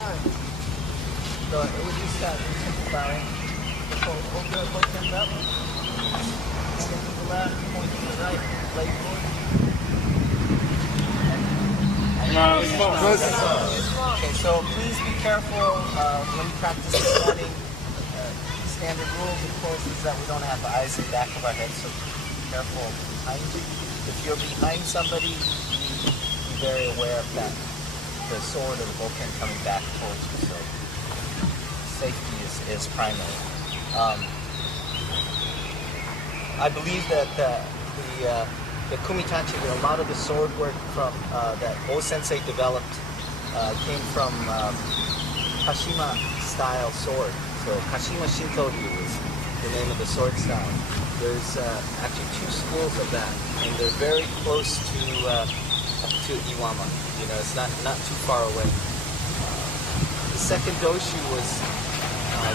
So it would just simplifying. So hold the bookend up, point to the left, point to the right, blade forward. Okay, so please be careful when you practice this morning. Standard rules, of course, is that we don't have the eyes in the back of our head, so be careful behind you. If you're behind somebody, be very aware of that, the sword or the bookend coming back towards you. So safety is primary. I believe that the kumitachi, a lot of the sword work from that Sensei developed came from Kashima style sword. So Kashima Shinto-ryu is the name of the sword style. There's actually two schools of that, and they're very close to Iwama. You know, it's not too far away. The second doshu was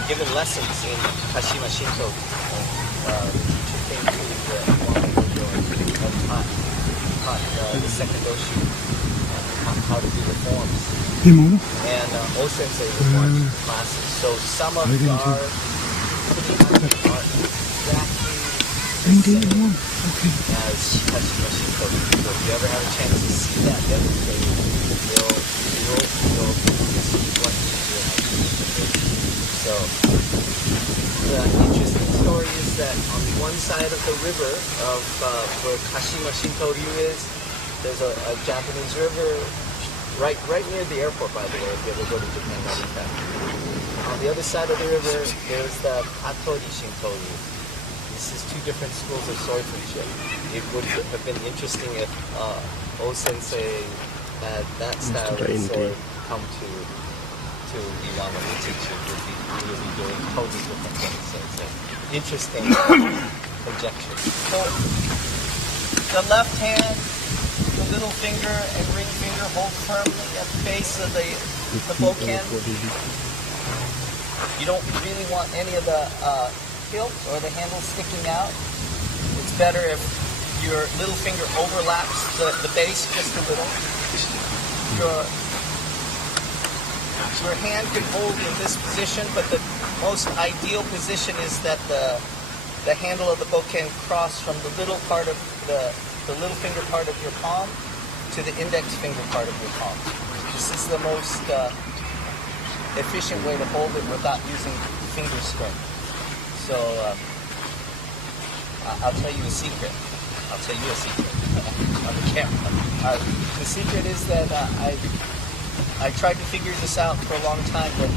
given lessons in Kashima Shinto. The teacher came to the Iwama dojo and taught the second doshu how to do the forms. And Sensei would watch the classes. So some of our exactly the same as Kashima Shinto. So if you ever have a chance to see that demonstrated, you'll see what you do. So the interesting story is that on one side of the river of where Kashima Shinto-ryu is, there's a Japanese river right near the airport, by the way, if you ever go to Japan. On the other side of the river, there's the Katori Shinto-ryu. This is two different schools of swordsmanship. It would have been interesting if Sensei had that style of sword come to Iwama to teach it. Would be doing totally different things. So it's an interesting projection. So the left hand, the little finger and ring finger hold firmly at the base of the bokken. You don't really want any of the hilt or the handle sticking out. It's better if your little finger overlaps the base just a little. Your hand can hold in this position, but the most ideal position is that the handle of the bokken cross from the little part of the little finger part of your palm to the index finger part of your palm. This is the most efficient way to hold it without using finger strength. So I'll tell you a secret. I'll tell you a secret on the camera. The secret is that I tried to figure this out for a long time, but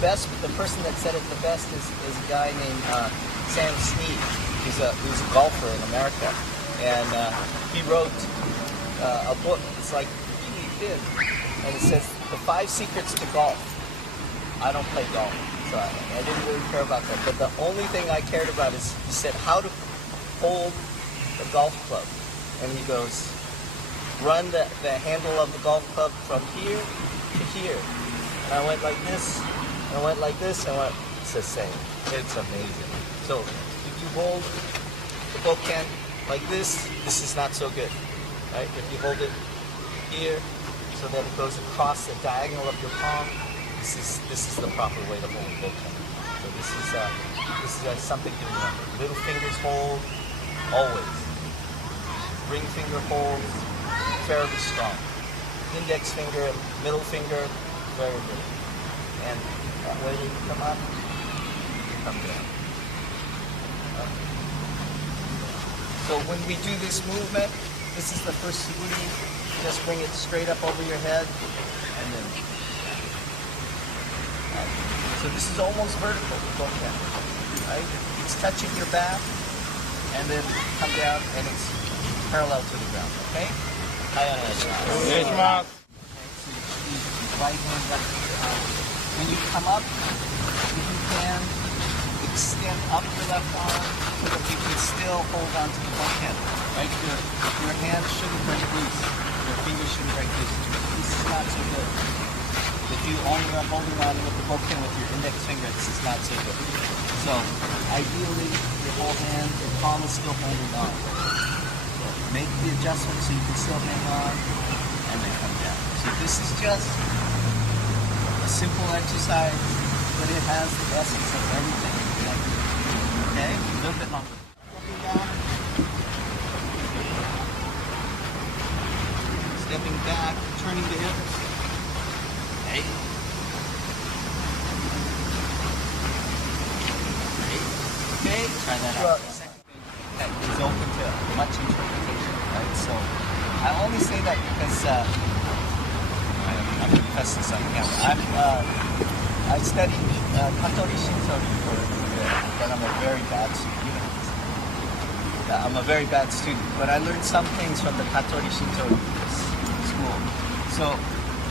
the person that said it the best is a guy named Sam Snead. He's a golfer in America, and he wrote a book. It's like really thin, and it says the 5 secrets to golf. I don't play golf, so I didn't really care about that. But the only thing I cared about is he said how to hold the golf club, and he goes, run the handle of the golf club from here to here, and I went like this, and I went like this, and I went Sesei. It's amazing. So if you hold the bokken like this is not so good, right? If you hold it here so that it goes across the diagonal of your palm, this is the proper way to hold the bokken. So this is something to remember. Little fingers hold always. Ring finger holds fairly strong. Index finger, middle finger, very good. And that way when you come up, you come down. So when we do this movement, this is the first sweep. Just bring it straight up over your head, and then. So this is almost vertical, right? It's touching your back, and then come down, and it's parallel to the ground. Okay? Right hand, left hand. When you come up, if you can, extend up your left arm so that you can still hold on to the bokken. Right? Your hand shouldn't break loose. Your fingers shouldn't break loose. This is not so good. If you only are holding on with the bokken with your index finger, this is not so good. So ideally, your whole hand, your palm is still holding on. So make the adjustment so you can still hang on and then come down. So This is just a simple exercise, but it has the essence of everything. Okay? A little bit longer. Looking down. Stepping back, turning the hips. Okay. Okay, try that out. The second thing that is open to much interpretation, right? So I only say that because I'm confessing something else. I studied Katori Shinto for a bit, but I'm a very bad student. I'm a very bad student, but I learned some things from the Katori Shinto school. So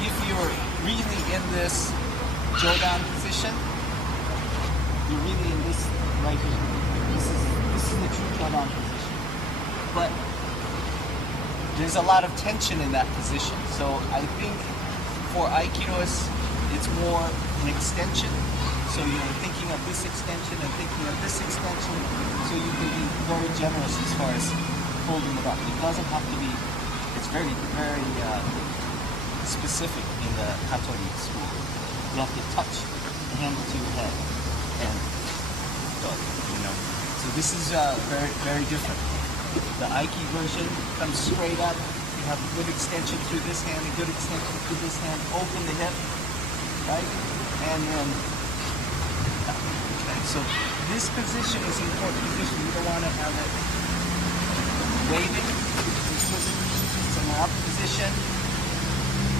if you're really in this Jodan position, you're really in this right here. This is the true Jodan position. But there's a lot of tension in that position. So I think for Aikidos, it's more an extension. So you're thinking of this extension and thinking of this extension. So you can be very generous as far as holding it up. It doesn't have to be, it's very, very specific in the Katori school. You have to touch the handle to your head. And so this is very, very different. The Aiki version comes straight up. You have a good extension through this hand, a good extension through this hand. Open the hip, right? And then, okay. So this position is an important position. You don't want to have it waving. It's an up position,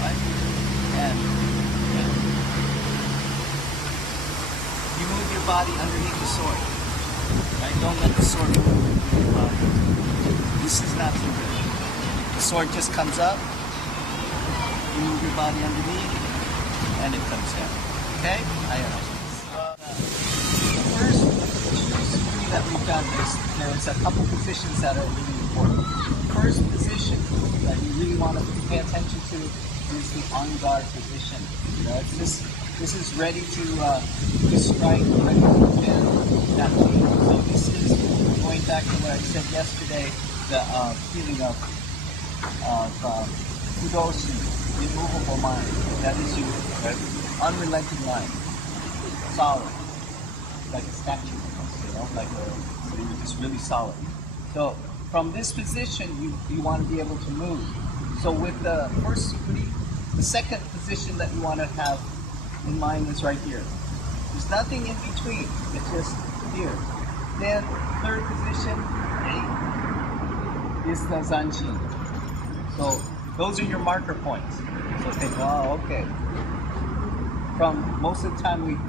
right? And you move your body underneath the sword. Right? Don't let the sword move your body. This is not too good. The sword just comes up, you move your body underneath, and it comes down. Okay? The first three that we've done, there's a couple positions that are really important. The first position that you really want to pay attention to is the on guard position. This is ready to strike, ready to defend that thing. So this is going back to what I said yesterday, the feeling of Fudoshi, immovable mind. That is your unrelenting mind, solid, like a statue, so you're just really solid. So from this position, you want to be able to move. So with the first sukuri, the second position that you want to have in mind is right here. There's nothing in between. It's just here. Then third position is the zanshin. So those are your marker points. So think, oh, okay. From most of the time,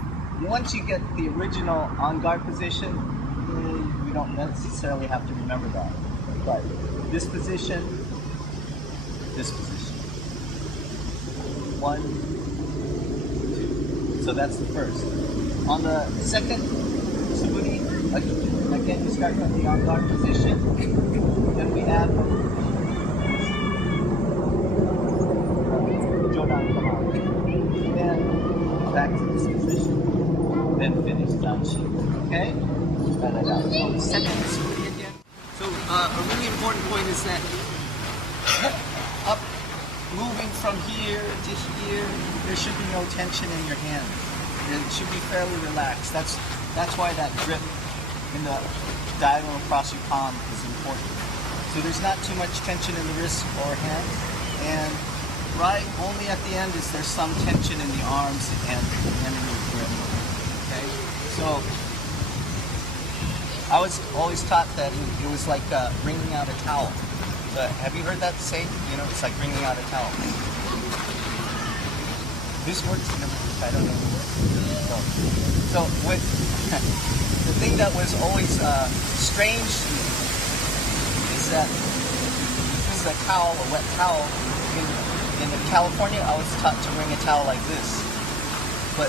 once you get the original on guard position, we don't necessarily have to remember that. But this position, this position. 1, 2. So that's the first. On the second suburi, again you start from the on guard position. Then we add Jodan come out. Then back to this position. Then finish Zanshi. Okay? Try that out. So second suburi again. So a really important point is that up, moving from here to here, there should be no tension in your hand. It should be fairly relaxed. That's why that grip in the diagonal across your palm is important. So there's not too much tension in the wrist or hand, and right only at the end is there's some tension in the arms and the end of your grip. Okay, so I was always taught that it was like wringing out a towel. But have you heard that saying? It's like wringing out a towel. This works. I don't know. So with the thing that was always strange to me is that this is a towel, a wet towel. In California, I was taught to wring a towel like this. But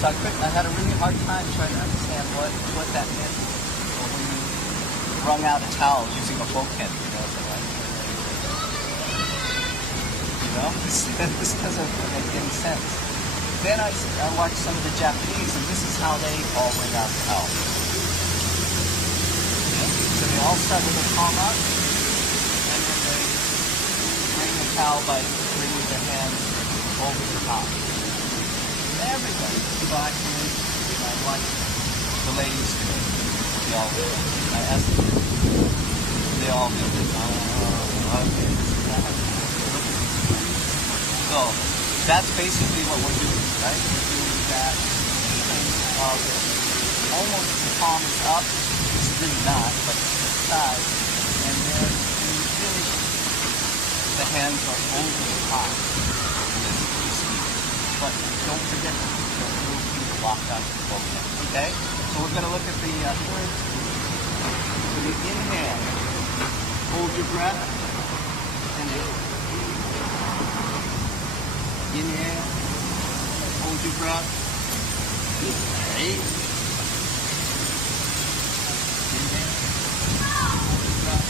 so I had a really hard time trying to understand what that meant when you wrung out a towel using a bokken. This doesn't make any sense. Then I watched some of the Japanese, and this is how they all wring out the towel. Okay? So they all start with the palm up, and then they wring the towel by wringing the hands over the top. Everybody, backward, I want the ladies to do it. They all do it. I asked them. They all do it. Okay. So that's basically what we're doing, right? We're doing that of almost the palm is up. It's really not, but it's side. And then when you finish, the hands are over the top. But don't forget to keep your little finger locked onto both hands, okay? So we're going to look at the third. So you inhale, hold your breath, and inhale, hold your breath, inhale, hold your breath,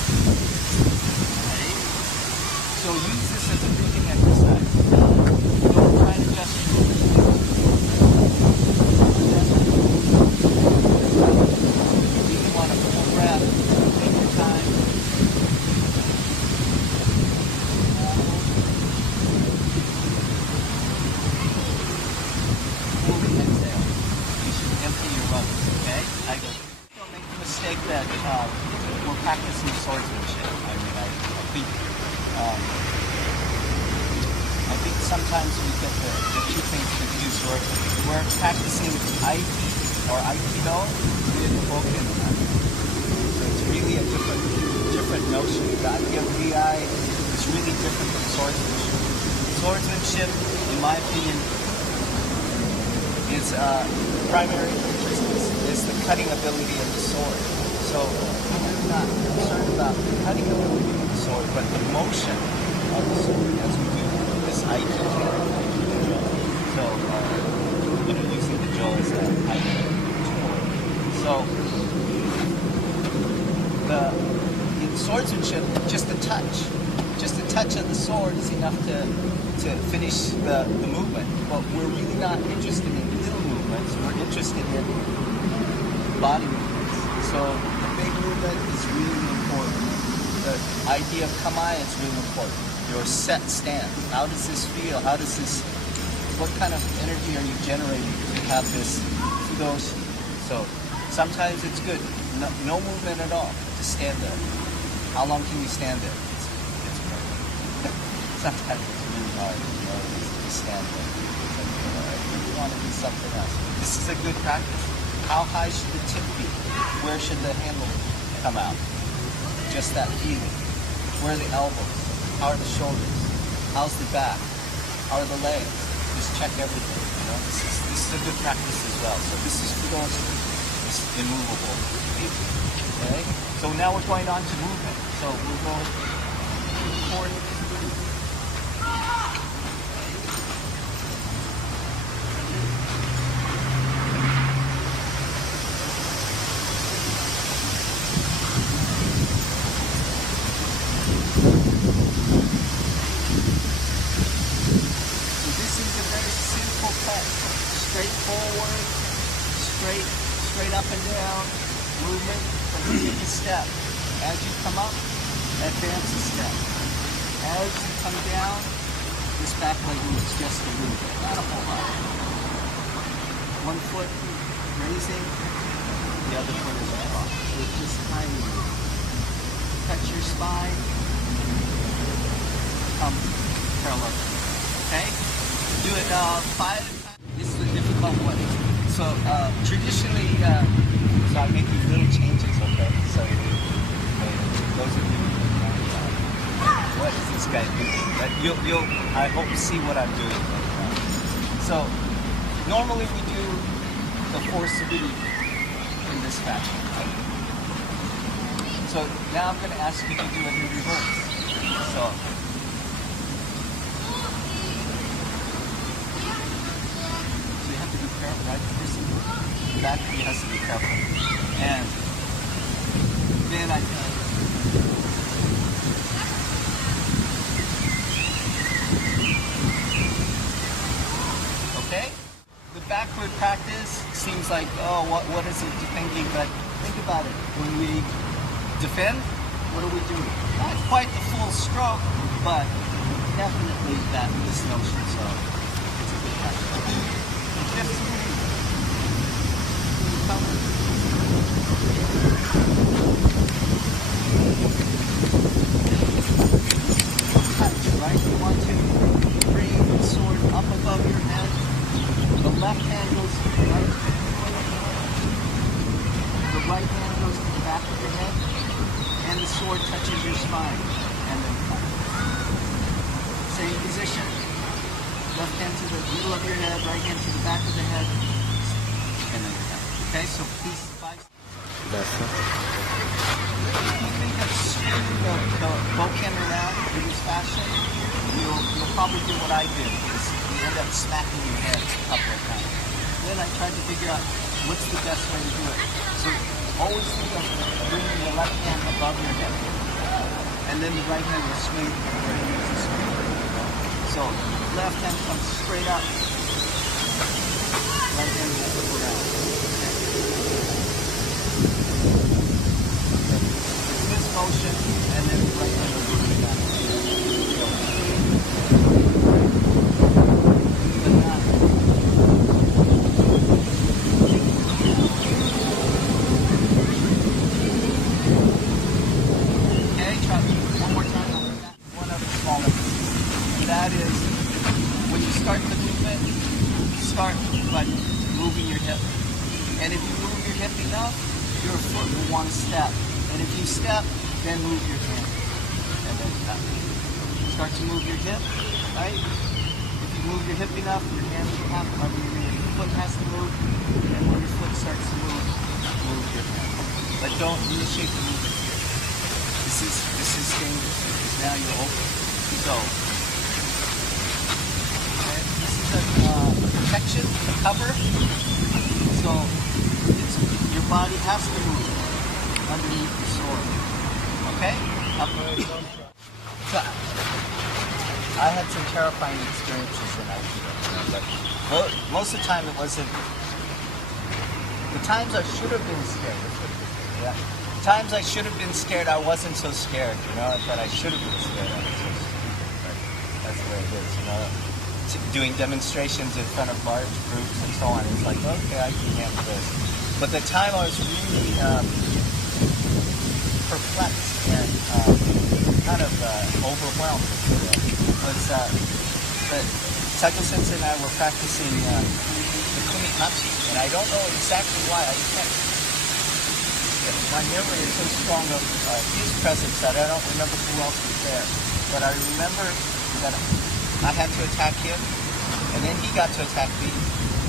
so use this as a breathing exercise. Don't try to gesture. You really want a full breath. Take your time. Fully exhale. You should empty your lungs, okay? Don't make the mistake that we're practicing swordsmanship. I think sometimes we get the two things confused. We're practicing AIKIDO with broken. So it's really a different notion. The idea of VI is really different from swordsmanship. Swordsmanship, in my opinion, is primary interest is the cutting ability of the sword. So we're really not concerned about the cutting ability of the sword, but the motion of the sword as we do this AIKIDO. So, using the jaw as an AIKIDO. So, in swordsmanship, just a touch of the sword is enough to finish the movement. But we're really not interested in little movements. We're interested in body movements. So the big movement is really important. The idea of kamae is really important. Your set stance. How does this feel? What kind of energy are you generating to have this fudoshi? So sometimes it's good. No movement at all. Just stand there. How long can you stand there? It's hard. Sometimes it's really hard, to stand there. You want to do something else. This is a good practice. How high should the tip be? Where should the handle come out? Just that feeling. Where are the elbows? How are the shoulders? How's the back? How are the legs? Just check everything. This is a good practice as well. So this is fudoshi. It's immovable. Okay? So now we're going on to movement. So we're going forward. Straightforward, straight up and down, movement, from a step. As you come up, advance a step. As you come down, this back leg moves just a little bit, not a whole lot. One foot raising, the other foot is off. So just tiny move. Touch your spine, come parallel. Okay? Do it 5. This is a difficult one. So traditionally, so I'm making little changes, okay? So those of you, what is this guy doing? I hope you see what I'm doing. So normally we do the 4 saburi in this fashion. Right? So now I'm going to ask you to do it in reverse. So. Right, the back knee has to be careful. And then I can. Okay? The backward practice seems like, oh, what is it thinking? But think about it. When we defend, what are we doing? Not quite the full stroke, but definitely this notion, so it's a good practice. Right? You want to bring the sword up above your head. The left hand goes right. The right hand goes to the back of your head, and the sword touches your spine, and then cut. Same position. Left hand to the middle of your head, right hand to the back of the head, and then cut. Okay, so piece 5. That's it. If you think of swinging the bokken around in this fashion, you'll probably do what I did. You end up smacking your head a couple of times. Then I tried to figure out what's the best way to do it. So always think of bringing the left hand above your head, and then the right hand will swing where you use the swing. So left hand comes straight up, right hand will flip around. This motion, and then the right hand will go to the back. That is, when you start the movement, start by moving your hip. And if you move your hip enough, your foot will want to step. And if you step, then move your hand. And then step. Start to move your hip, right? If you move your hip enough, your hand will have to, your foot has to move. And when your foot starts to move your hand. But don't initiate the movement here. This is dangerous because now you're open. So, protection, the cover, so your body has to move underneath the sword, okay? So, I had some terrifying experiences in AIKIDO, but most of the time it wasn't, the times I should have been scared, yeah. The times I should have been scared, I wasn't so scared, but I should have been scared, I was so stupid, but that's the way it is, doing demonstrations in front of large groups and so on. It's like, okay, I can handle this. But the time I was really perplexed and kind of overwhelmed was that Saito Sensei and I were practicing the kumitachi, and I don't know exactly why. My memory is so strong of his presence that I don't remember who else was there. But I remember that I had to attack him, and then he got to attack me,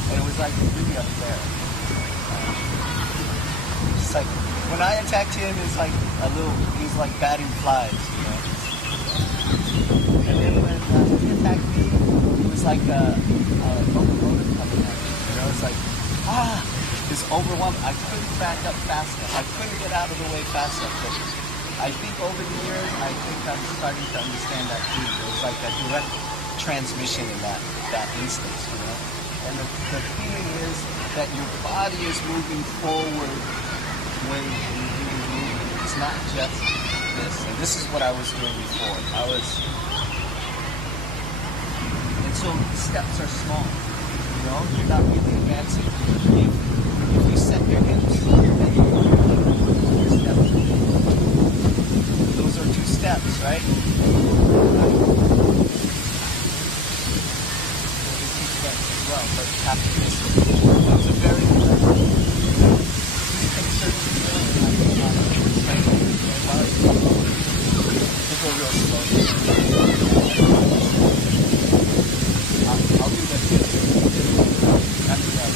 and it was like really unfair. It's like, when I attacked him, it's like he's like batting flies, And then when he attacked me, it was like a locomotive coming at me, It's like, this overwhelmed. I couldn't back up fast enough. I couldn't get out of the way fast enough. But I think over the years, I'm starting to understand that too. It's like a direct transmission in that instance, And the feeling is that your body is moving forward when you're doing movement. It's not just this. And this is what I was doing before. And so steps are small, You're not really advancing. If you set your hips, then your steps. Those are 2 steps, right? Well, but after this, those are very good. You can certainly go real slow. I'll do that too. After that,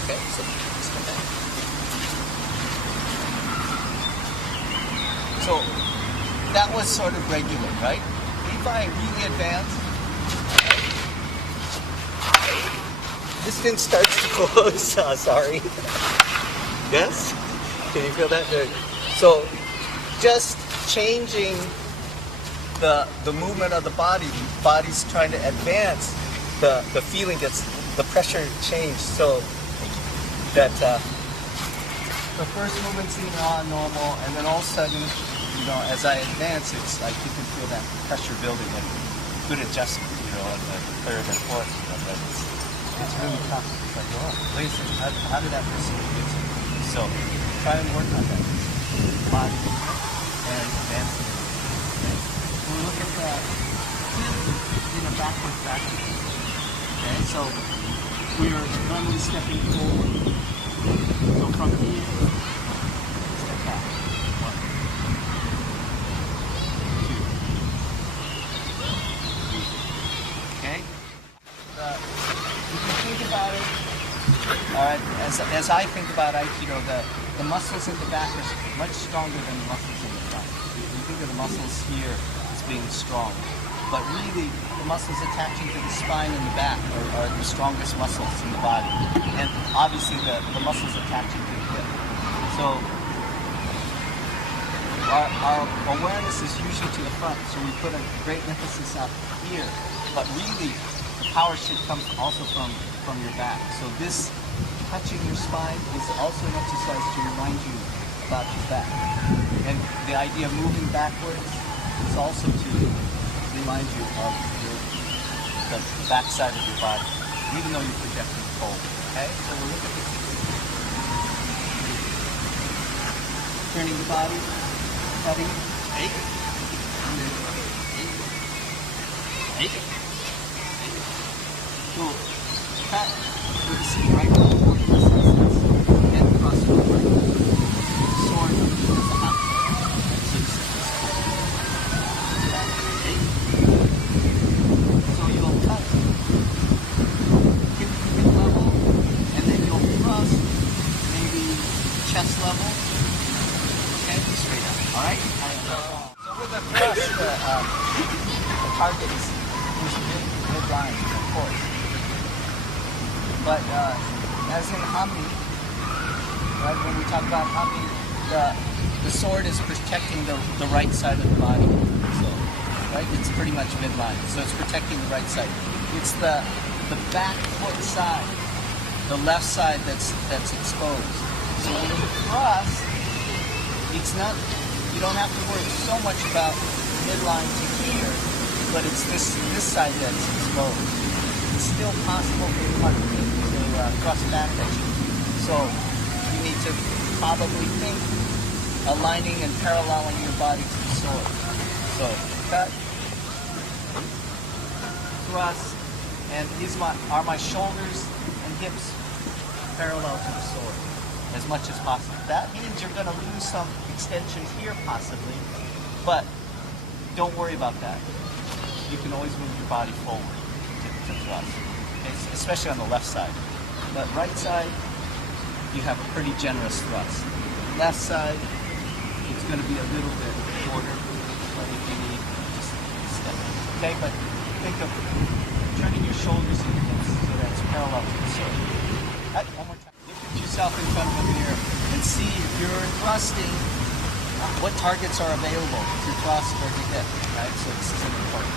okay, so let's come back. So that was sort of regular, right? If I really advance, this thing starts to close. Sorry. Yes? Can you feel that? Good. So just changing the movement of the body's trying to advance the feeling that's the pressure changed so that the first movement seemed normal, and then all of a sudden, you know, as I advance, it's like you can feel that pressure building and good adjustment, you know, on the third and fourth. You know, but it's really tough. It's like, oh, wait a second, how did that proceed? So try and work on that. Body and advancing. Okay? We'll look at the in a backward fashion. Okay, so we are normally stepping forward. So from here, step back. 1, 2, 3. Okay? You can think about it. Alright, as I think about Aikido, the muscles in the back are much stronger than the muscles in the front. You think of the muscles here as being strong, but really the muscles attaching to the spine and the back are the strongest muscles in the body, and obviously the muscles attaching to the hip. So our awareness is usually to the front, so we put a great emphasis out here, but really the power should come also from your back. So this touching your spine is also an exercise to remind you about your back. And the idea of moving backwards is also to remind you of the back side of your body, even though you're projecting forward. Okay? So we'll look at this. Turning the body, cutting, 8, and then 8, 8. So cut with the seat right now, and cross forward. Sword is the half. So this is this. 8. So you'll cut, hip level, and then you'll thrust, maybe chest level. Okay, straight up. All right. So with the thrust, the target is mid-line, of course. But as in Hami, right, when we talk about Hami, the sword is protecting the right side of the body. So, right, it's pretty much midline. So it's protecting the right side. It's the back foot side, the left side that's exposed. So when you thrust, it's not, you don't have to worry so much about midline to here, but it's this side that's exposed. It's still possible for your body to thrust back at you. So you need to probably think aligning and paralleling your body to the sword. So cut, thrust, and are my shoulders and hips parallel to the sword as much as possible. That means you're going to lose some extension here possibly, but don't worry about that. You can always move your body forward to thrust, okay? Especially on the left side. But right side, you have a pretty generous thrust. Left side, it's going to be a little bit shorter, but if you need, just step in. Okay, but think of turning your shoulders and hips so that's parallel to the sword. One more time. Look at yourself in front of a mirror and see if you're thrusting, what targets are available to thrust or to hit, right? So this is important.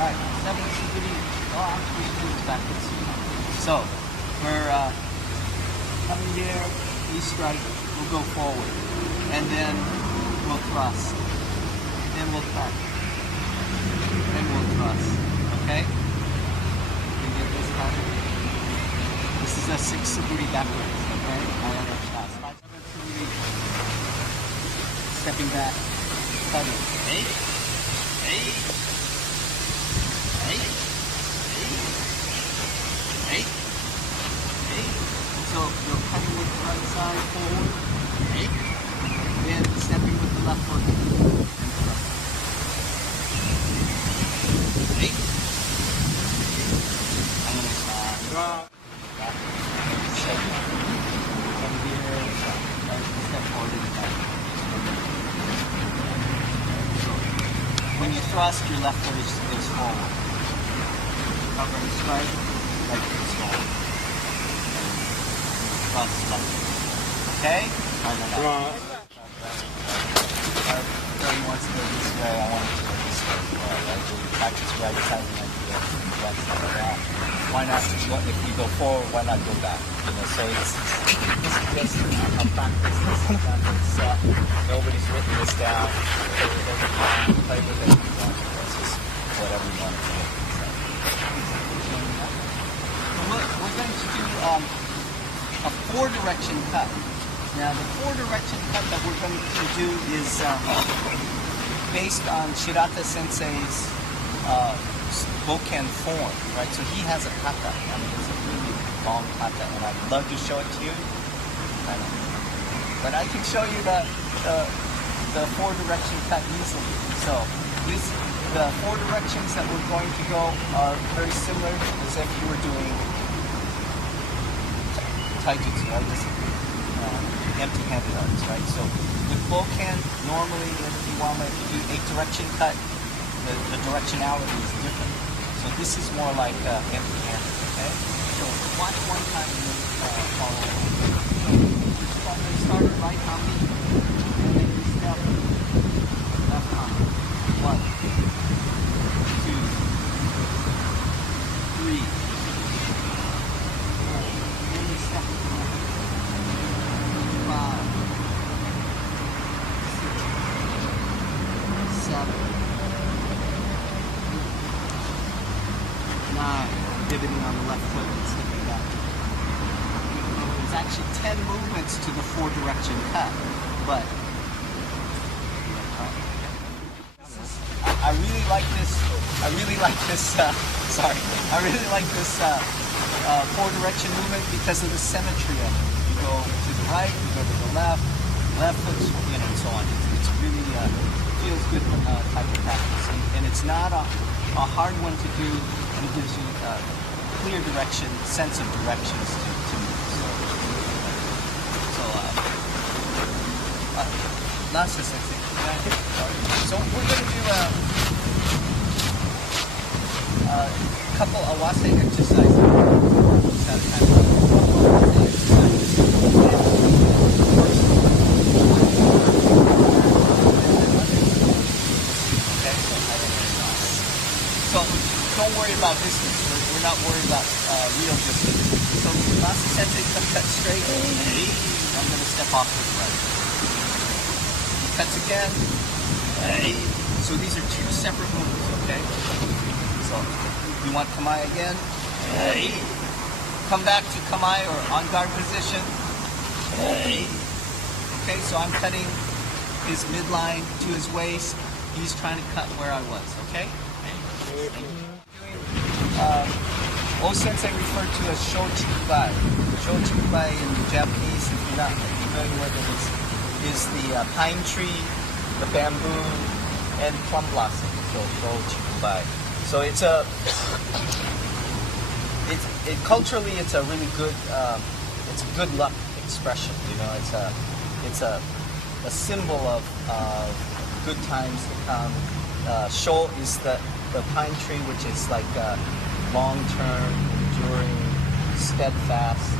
All right, 7 degree. Oh, actually, do it backwards. So we're coming here, we strike, we'll go forward, and then we'll thrust, then we'll cut, then we'll thrust. Okay? You get this part? This is a 6 degree backwards. Okay? Another shot. 5 degree. Stepping back, cutting. 8, 8. 8, 8, 8, 8. So you're cutting with the right side forward, 8, then stepping with the left foot, and thrust. 8. I'm going to stop. Back. Step. From here, step forward and back. So when you thrust, your left foot is forward. Cover and strike, right foot is forward. Thrust left. Okay? I don't know. Right. Wants to go this way, I want it to go this way. way as well, right? We practice right side and left side like that. Why not, if you go forward, why not go back? You know, so this is just a practice. Nobody's written this down. Play with it if you want. It's just whatever you want to do. So we're going to do a 4-direction cut. Now the 4-direction cut that we're going to do is based on Shirata Sensei's Boken form, right? So he has a kata. I mean, it's a really long kata, and I'd love to show it to you. But I can show you the 4-direction cut easily. So the 4 directions that we're going to go are very similar as if you were doing taijutsu, right? Just empty-handed arts, right? So with Boken, normally if you do 8-direction cut, the directionality is different. So this is more like empty-handed, okay? So watch one time and then follow along. So we're going to start at right hanmi, and then you step left hanmi. 1, 2, 3, 4, then you step 5, 6, 7, 9, pivoting on the left foot and stepping back. There's actually 10 movements to the 4-direction cut, but I really like this. I really like this 4-direction movement because of the symmetry of it. You go to the right, you go to the left foot, you know, and so on. It's really feels good type of practice, and it's not a hard one to do. And it gives you a clear direction, sense of directions to move. Last Sensei. So we're going to do a couple awase exercises. Don't worry about distance. We're not worried about real distance. So Master Sensei is going to cut straight. I'm going to step off to the right. He cuts again. So these are 2 separate movements, okay? So you want Kamae again. Come back to Kamae or on guard position. Okay, so I'm cutting his midline to his waist. He's trying to cut where I was, okay? Sensei referred to as shochikai. Shochikai in Japanese, if you're not familiar with it, is the pine tree, the bamboo, and plum blossom. So shochikai. So culturally it's a really good it's a good luck expression. You know, it's a symbol of good times to come. Sho is the pine tree, which is like long-term, enduring, steadfast.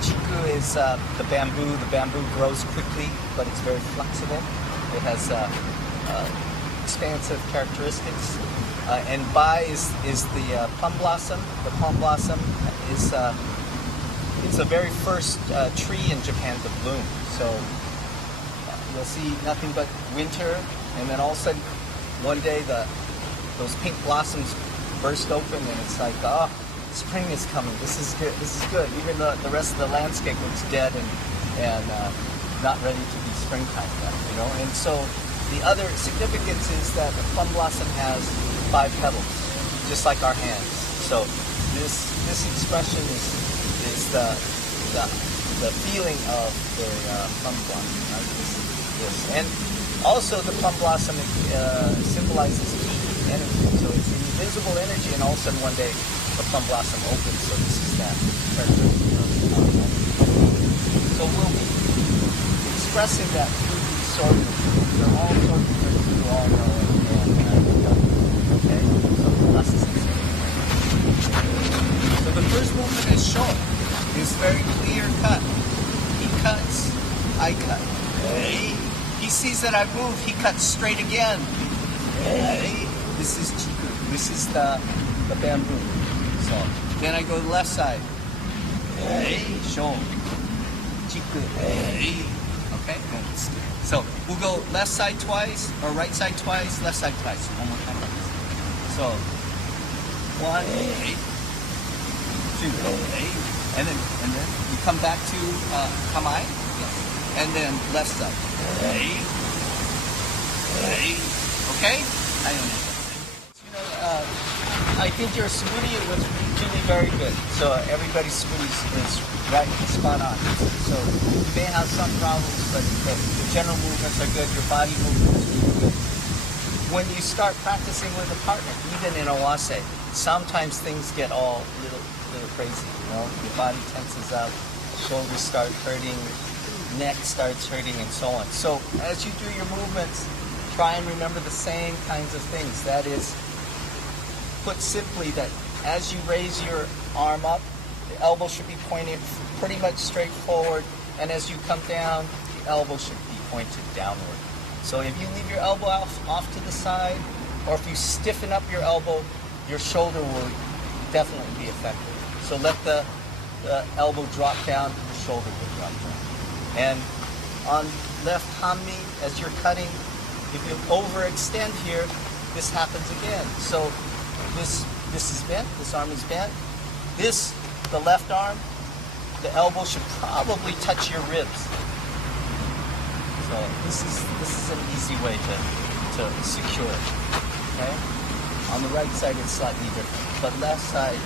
Chiku is the bamboo. The bamboo grows quickly, but it's very flexible. It has expansive characteristics. And Bai is the plum blossom. The plum blossom is it's the very first tree in Japan to bloom. So you'll see nothing but winter, and then all of a sudden, one day those pink blossoms burst open, and it's like, oh, spring is coming. This is good. This is good. Even the rest of the landscape looks dead and not ready to be springtime yet, you know. And so the other significance is that the plum blossom has 5 petals, just like our hands. So this expression is the feeling of the plum blossom. Right? This. And also the plum blossom symbolizes heat, energy. So it's invisible energy, and all of a sudden one day the plum blossom opens. So this is that characteristic of energy. So we'll be expressing that through these sort of, they're all sort of things you all know and okay? So that's the same. So the first movement is short. It's very clear cut. He cuts, I cut. He sees that I move, he cuts straight again. This is chiku. This is the bamboo. So then I go to the left side. Shou. Chiku. Okay. So we'll go left side twice, or right side twice, left side twice. One more time. So 1, 2, and then you come back to kamai, and then left side. Okay? I think your smoothie was really very good. So everybody's smoothie is right, spot on. So you may have some problems, but the general movements are good. Your body movement is really good. When you start practicing with a partner, even in Owase, sometimes things get all little crazy. Your body tenses up, shoulders start hurting, neck starts hurting, and so on. So as you do your movements, try and remember the same kinds of things. That is, put simply, that as you raise your arm up, the elbow should be pointed pretty much straight forward, and as you come down, the elbow should be pointed downward. So if you leave your elbow off to the side, or if you stiffen up your elbow, your shoulder will definitely be affected. So let the elbow drop down, the shoulder will drop down. And on left hanmi, as you're cutting, if you overextend here, this happens again. So this is bent, this arm is bent. The left arm, the elbow should probably touch your ribs. So this is an easy way to secure it. Okay? On the right side it's slightly different, but left side,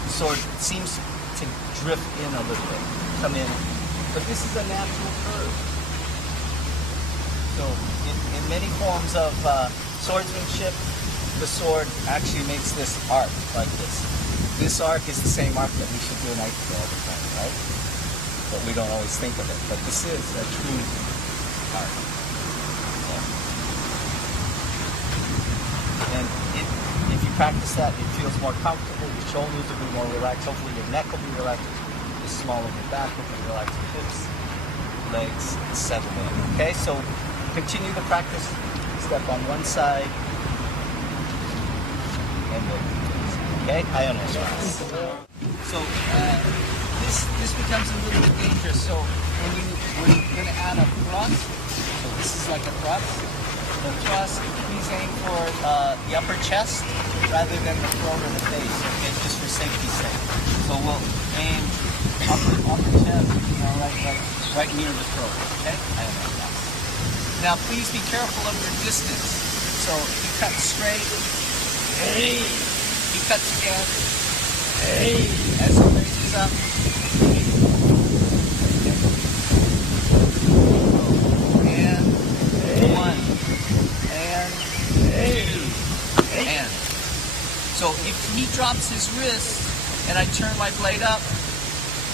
the sword seems to drift in a little bit, come in. But this is a natural curve. So in many forms of swordsmanship, the sword actually makes this arc like this. This arc is the same arc that we should do in AIKIDO all the time, right? But we don't always think of it. But this is a true arc. So. And if you practice that, it feels more comfortable. Your shoulders will be more relaxed. Hopefully your neck will be relaxed. The small of your back will be relaxed. Hips, legs, settle in. Okay, so continue the practice. Step on one side. And then, okay, I understand. So this becomes a little bit dangerous. So when you're going to add a thrust, so this is like a thrust. The thrust, please aim for the upper chest rather than the throat or the face. Okay, just for safety's sake. So we'll aim upper chest, right near the throat. Okay, I understand. Now please be careful of your distance. So you cut straight. He cuts again. As he raises up. And 1. And 2. And. So if he drops his wrist and I turn my blade up,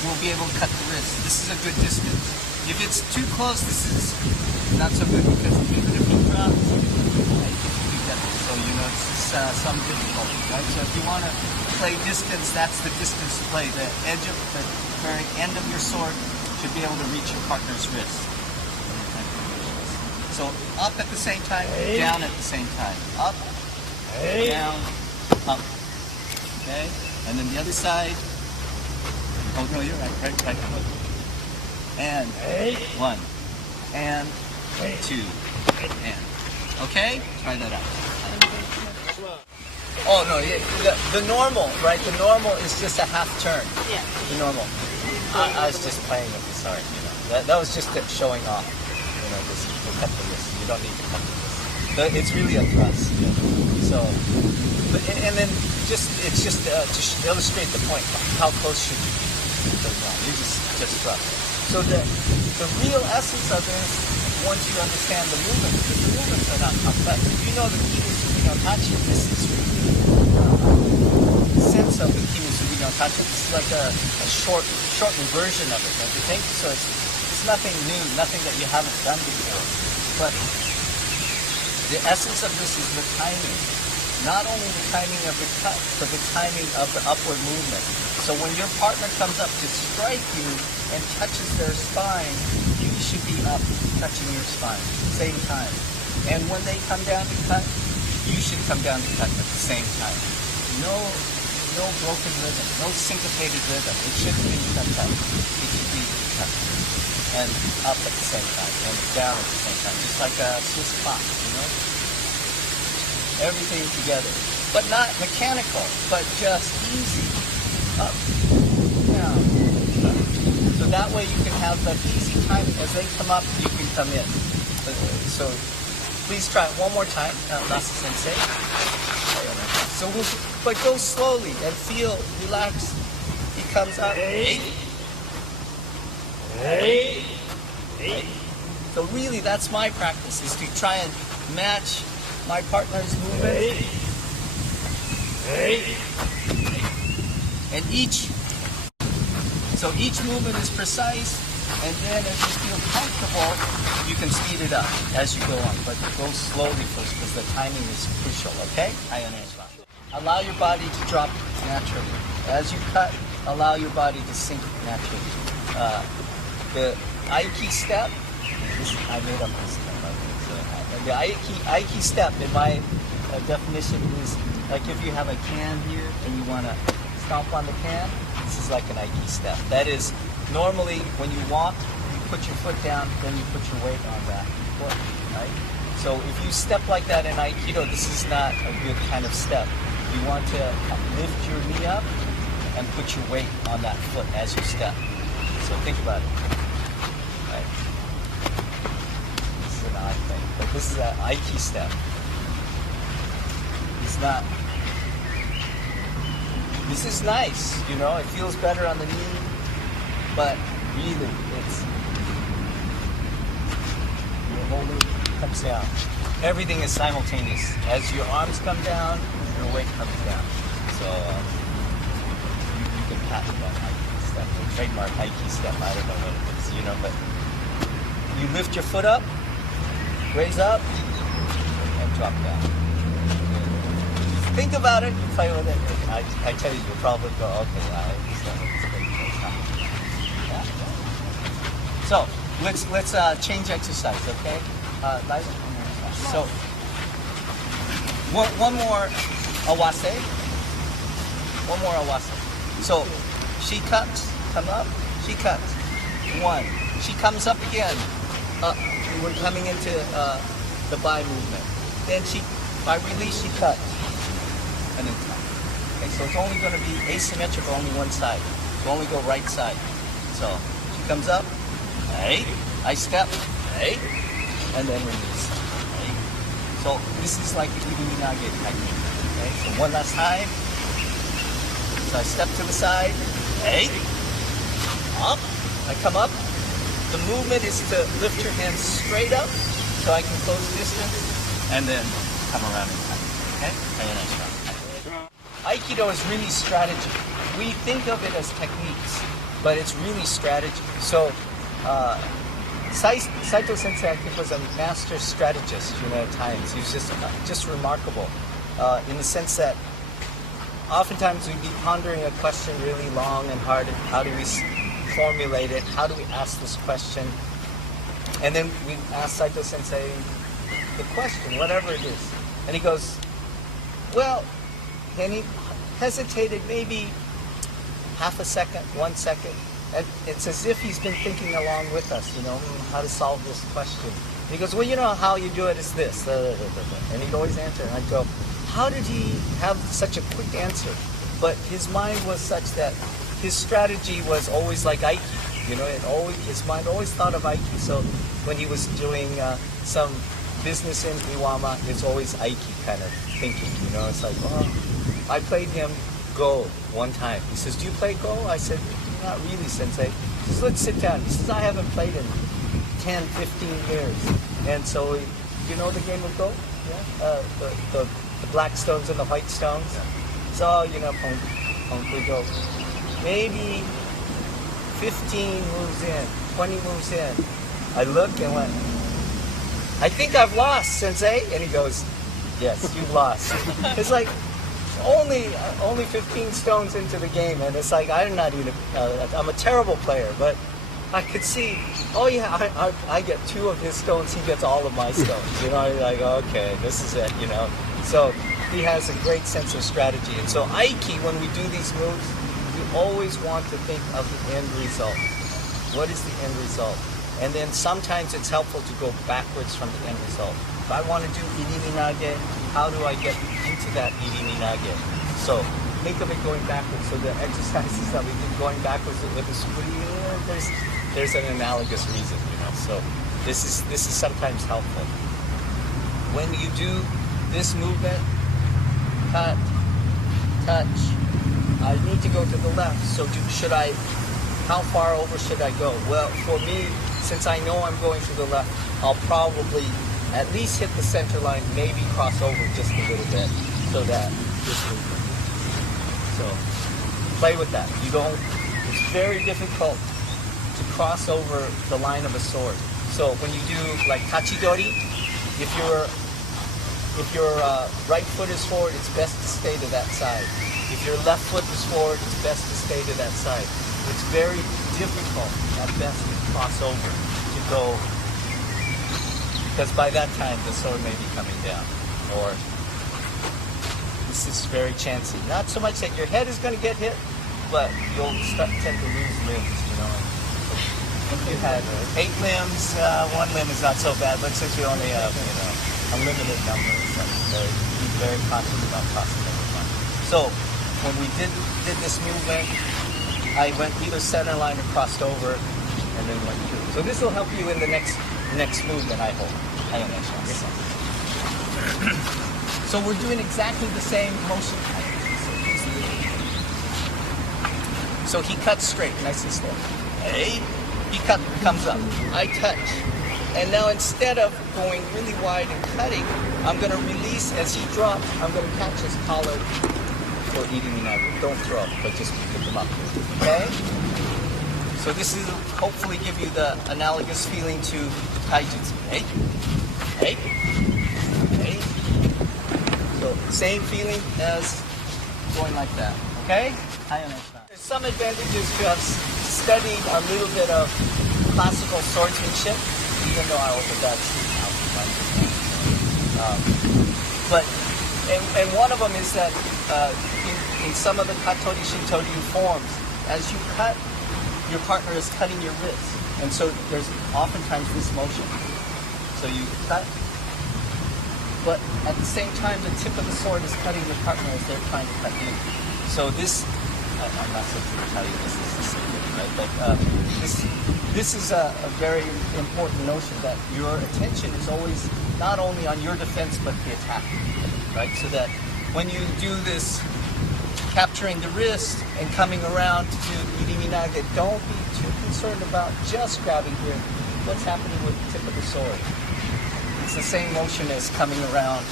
we'll be able to cut the wrist. This is a good distance. If it's too close, this is not so good, because even if he drops, so it's some difficulty, right? So if you want to play distance, that's the distance to play. The edge of the very end of your sword should be able to reach your partner's wrist. So up at the same time, down at the same time. Up, down, up. Okay? And then the other side. Oh no, you're right. Right. And 1. And 2. And. Okay? Try that out. Oh no, the normal, right? The normal is just a half turn. Yeah. The normal. I was just playing with this art, That was just showing off. Just to cut the wrist. You don't need to cut the wrist. It's really a thrust. So, and then it's just to illustrate the point. How close should you be? You just thrust. So the real essence of this, once you understand the movement, because the movements are not complex. If you know the Kimusubi no Tachi, this is really the sense of the Kimusubi no Tachi. This is like a shortened version of it, don't you think? So it's nothing new, nothing that you haven't done before. But the essence of this is the timing. Not only the timing of the cut, but the timing of the upward movement. So when your partner comes up to strike you and touches their spine, you should be up touching your spine. Same time. And when they come down to cut, you should come down to cut at the same time. No broken rhythm, no syncopated rhythm. It shouldn't be cut. It should be cut. And up at the same time, and down at the same time. Just like a Swiss clock, you know? Everything together. But not mechanical, but just easy. Up, down, up. So that way you can have that easy time. As they come up, you can come in. So please try it one more time, Nasa Sensei. So but go slowly and feel, relax. He comes up. Hey. So really, that's my practice, is to try and match my partner's movement. And each movement is precise, and then as you feel comfortable, you can speed it up as you go on. But go slowly first, because the timing is crucial, okay? Allow your body to drop naturally. As you cut, allow your body to sink naturally. The Aiki step, I made up this step. The Aiki step, in my definition, is like if you have a can here and you want to stomp on the can, this is like an Aiki step. That is, normally when you walk, you put your foot down, then you put your weight on that foot, right? So if you step like that in Aikido, this is not a good kind of step. You want to lift your knee up and put your weight on that foot as you step. So think about it. Right? This is an odd thing, but this is an Aiki step. It's not. This is nice, you know. It feels better on the knee, but really, it's your whole knee comes down. Everything is simultaneous. As your arms come down, your weight comes down. So you can patent that Aiki step, the trademark Aiki step. I don't know what it is, you know, but you lift your foot up, raise up, and drop down. Think about it, you play with it. I tell you, you'll probably go, okay, I understand what this So let's change exercise, okay? So one more awase. One more awase. So she cuts, come up, she cuts. One. She comes up again. We're coming into the by movement. Then by release, she cuts. And then cut. Okay, so it's only going to be asymmetrical, only one side. So only go right side. So she comes up, right? I step, right? And then release. Right? So this is like the Ibuminage technique. Okay, so one last time. So I step to the side, right? Up. I come up. The movement is to lift your hands straight up so I can close distance and then come around and cut. Okay? Aikido is really strategy. We think of it as techniques, but it's really strategy. So Saito Sensei, I think, was a master strategist, you know, at times. He was just remarkable in the sense that oftentimes we'd be pondering a question really long and hard. How do we formulate it? How do we ask this question? And then we ask Saito Sensei the question, whatever it is. And he goes, well, and he hesitated maybe half a second, 1 second. And it's as if he's been thinking along with us, you know, how to solve this question. And he goes, well, you know, how you do it is this. And he'd always answer. And I'd go, how did he have such a quick answer? But his mind was such that his strategy was always like Aiki. You know, his mind always thought of Aiki. So when he was doing some business in Iwama, it's always Aiki kind of thinking. You know, it's like, oh, I played him Go one time. He says, do you play Go? I said, not really, Sensei. He says, let's sit down. He says, I haven't played in 10, 15 years. And so, you know the game of Go? Yeah? The black stones and the white stones? So, you know, we go. Maybe 15 moves in, 20 moves in. I look and went, I think I've lost, Sensei. And he goes, yes, you've lost. It's like, only 15 stones into the game, and it's like I'm a terrible player, but I could see, oh yeah, I get 2 of his stones, he gets all of my stones. You know, you're like, okay, this is it, you know. So he has a great sense of strategy. And so Aiki, when we do these moves, you always want to think of the end result. What is the end result? And then sometimes it's helpful to go backwards from the end result. If I want to do irimi nage, how do I get into that irimi nage? So think of it going backwards. So the exercises that we did going backwards with the squeeze, there's an analogous reason, you know. So this is sometimes helpful. When you do this movement, cut, touch, I need to go to the left. So how far over should I go? Well, for me, since I know I'm going to the left, I'll probably at least hit the center line, maybe cross over just a little bit, so that this movement. So play with that. It's very difficult to cross over the line of a sword. So when you do like tachidori, if your right foot is forward, it's best to stay to that side. If your left foot is forward, it's best to stay to that side. It's very difficult at best to cross over, to go, because by that time the sword may be coming down, or this is very chancy. Not so much that your head is going to get hit, but you'll tend to lose limbs, you know. If you had 8 limbs, 1 limb is not so bad, but since we only have, you know, a limited number, so be very conscious about crossing over line. So when we did this movement, I went either center line or crossed over, and then went through. So this will help you in the next movement, I hope. I don't know. So we're doing exactly the same motion. So he cuts straight, nice and slow. Hey, he comes up. I touch. And now instead of going really wide and cutting, I'm going to release as he drops. I'm going to catch his collar for eating nage. Don't throw, but just pick them up. Okay? So this is hopefully give you the analogous feeling to taijutsu. Hey, hey, hey. So same feeling as going like that. Okay? There's some advantages to have studied a little bit of classical swordsmanship, even though I also got but one of them is that in some of the katori shintoryu forms, as you cut, your partner is cutting your wrist, and so there's oftentimes this motion. So you cut, but at the same time, the tip of the sword is cutting your partner as they're trying to cut you. So this, I'm not supposed to tell you this is the secret, right? But this is a very important notion, that your attention is always not only on your defense but the attack, right? So that when you do this capturing the wrist and coming around to do irimi nage, don't be too concerned about just grabbing here. What's happening with the tip of the sword? It's the same motion as coming around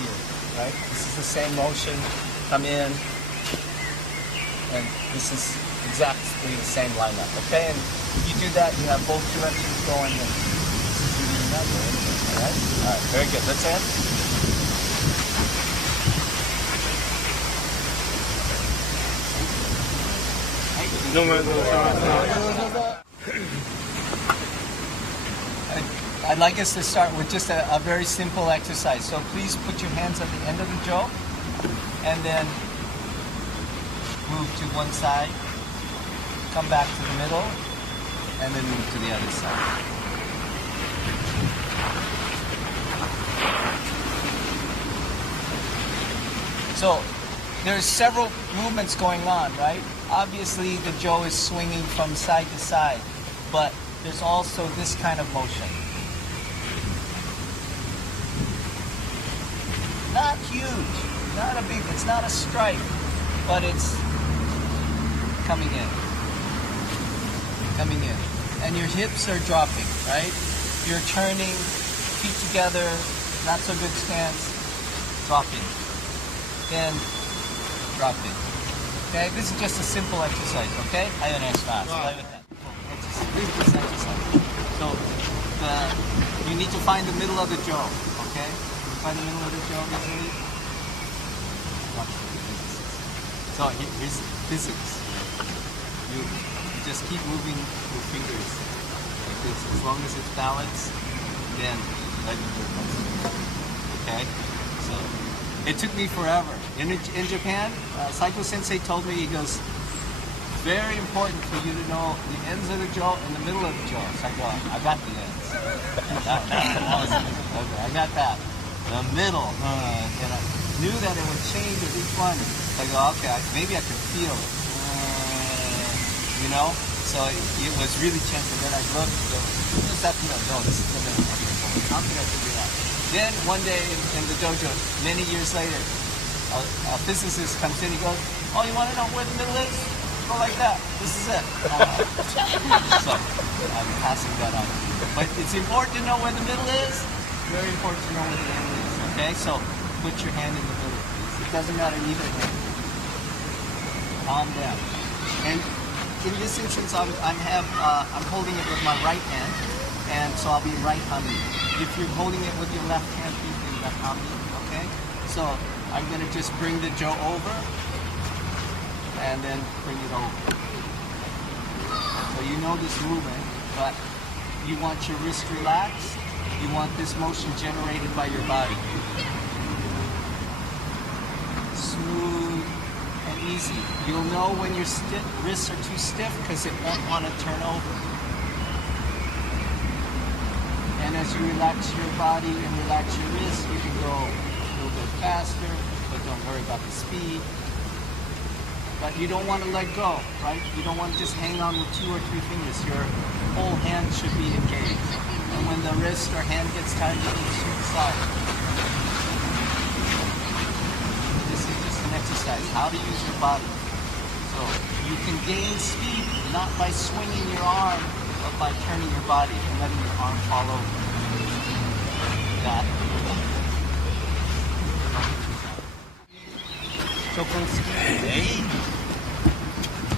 here, right? This is the same motion. Come in, and this is exactly the same lineup, okay? And if you do that, you have both directions going, and this is irimi nage, all right? All right, very good. Let's end. I'd like us to start with just a very simple exercise. So please put your hands at the end of the jo, and then move to one side, come back to the middle, and then move to the other side. So there's several movements going on, right? Obviously the jo is swinging from side to side, but there's also this kind of motion. Not huge, not a big, it's not a strike, but it's coming in. Coming in. And your hips are dropping, right? You're turning, feet together, not so good stance, dropping. Then dropping. Okay, this is just a simple exercise, okay? Play with that. This exercise. So you need to find the middle of the jo, okay? Find the middle of the jo easily. So here's physics. You just keep moving your fingers like this. As long as it's balanced, then let me do it. Okay? So, it took me forever. In Japan, Saito Sensei told me, he goes, very important for you to know the ends of the jo and the middle of the jo. So I go, I got the ends. Okay, I got that. The middle, and I knew that it would change with each one. So I go, okay, maybe I can feel it. You know? So it was really chanting. Then I looked, what's that? No, this is the middle. Okay, how can I figure that? Then one day in the dojo, many years later, a physicist comes in, he goes, oh, you want to know where the middle is? Go like that. This is it. So I'm passing that on. But it's important to know where the middle is. Very important to know where the end is. Okay, so put your hand in the middle, please. It doesn't matter either hand. Calm down. And in this instance, I'm holding it with my right hand, and so I'll be right hami. If you're holding it with your left hand, please be left hami. Okay. So I'm gonna just bring the jo over. And then bring it over. So you know this movement, but you want your wrist relaxed. You want this motion generated by your body. Smooth and easy. You'll know when your wrists are too stiff because it won't want to turn over. And as you relax your body and relax your wrists, you can go a little bit faster, but don't worry about the speed. But you don't want to let go, right? You don't want to just hang on with 2 or 3 fingers. Your whole hand should be engaged. And when the wrist or hand gets tired, you can swing aside. This is just an exercise, how to use your body. So you can gain speed not by swinging your arm, but by turning your body and letting your arm fall over. Got it.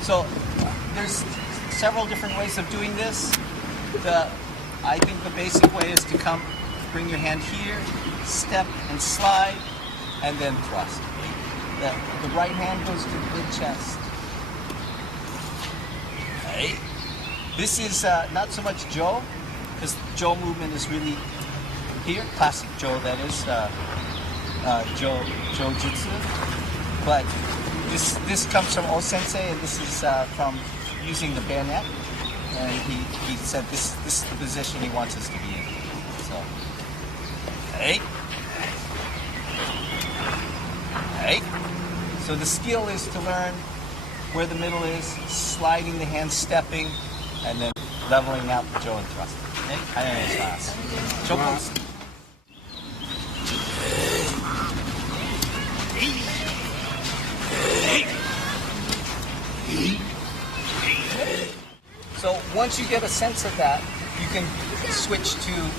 So there's several different ways of doing this. I think the basic way is to bring your hand here, step and slide, and then thrust. The right hand goes to the mid-chest. This is not so much jo, because jo movement is really here, classic jo, that is jo-jutsu. But this comes from Sensei, and this is from using the bayonet. And he said this is the position he wants us to be in. So, So the skill is to learn where the middle is, sliding the hand, stepping, and then leveling out the jo and thrust. So once you get a sense of that, you can switch to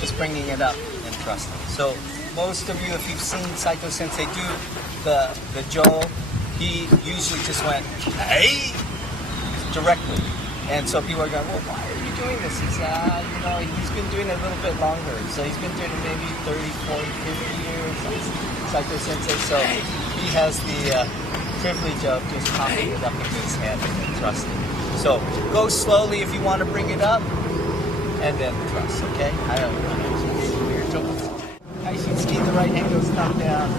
just bringing it up and thrusting. So most of you, if you've seen Saito Sensei do the jo, he usually just went directly. And so people are going, well, why are you doing this? He's, he's been doing it a little bit longer. So he's been doing it maybe 30, 40, 50 years, Saito Sensei. So he has the privilege of just popping it up into his hand and then thrusting. So go slowly if you want to bring it up, and then thrust, okay? Aishitsuki, the right hand goes top down.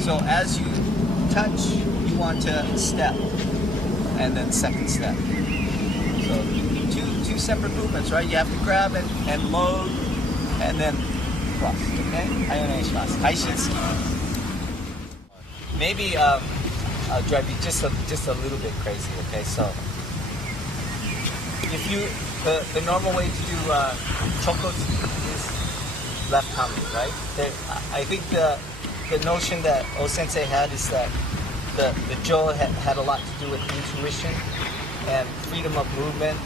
So as you touch, you want to step, and then second step. So two separate movements, right? You have to grab and load, and then thrust, okay? Aishitsuki. Maybe I'll drive you just a little bit crazy, okay? So if you the normal way to do chokotsu is left hami, right? I think the notion that Sensei had is that the jo had a lot to do with intuition and freedom of movement,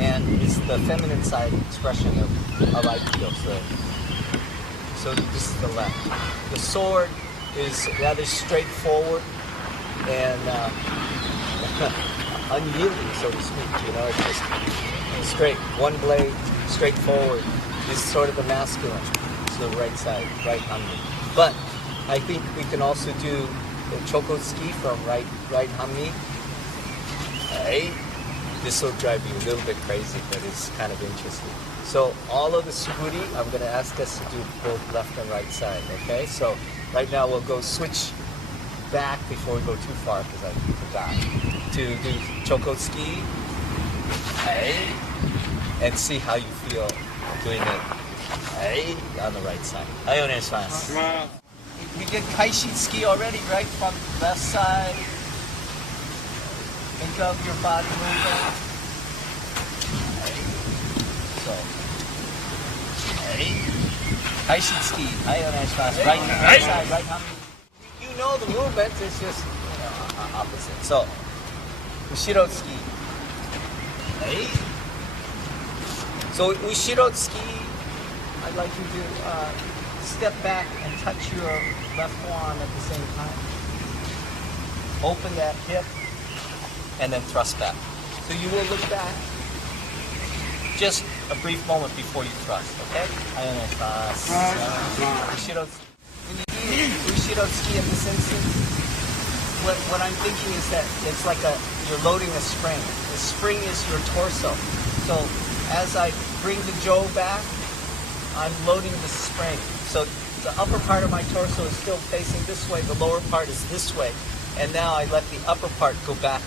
and it's the feminine side expression of AIKIDO. So this is the left. The sword is rather straightforward and unyielding, so to speak. You know, it's just straight, one blade, straightforward. Is sort of the masculine. It's the right side, right hami. But I think we can also do the Choko ski from right hammy. Hey, this will drive you a little bit crazy, but it's kind of interesting. So all of the suburi, I'm going to ask us to do both left and right side. Okay, so right now we'll go switch back before we go too far because I forgot to do Choko ski. Hey, and see how you feel doing it. Hey, on the right side. Hey, onegaishimasu. We did Kaishi ski already, right? From left side. Think of your body movement. Hey. So, hey. Kaishi ski. Hey, onegaishimasu. Right side, right hand. You know the movement, it's just opposite. So, Ushiro ski. Hey. So, Ushiro ski, I'd like you to step back and touch your left forearm at the same time. Open that hip and then thrust back. So you will look back just a brief moment before you thrust, okay? Ushiro ski in the Sensei. What I'm thinking is that it's like you're loading a spring. The spring is your torso. So as I bring the jaw back, I'm loading the spring. So the upper part of my torso is still facing this way, the lower part is this way, and now I let the upper part go back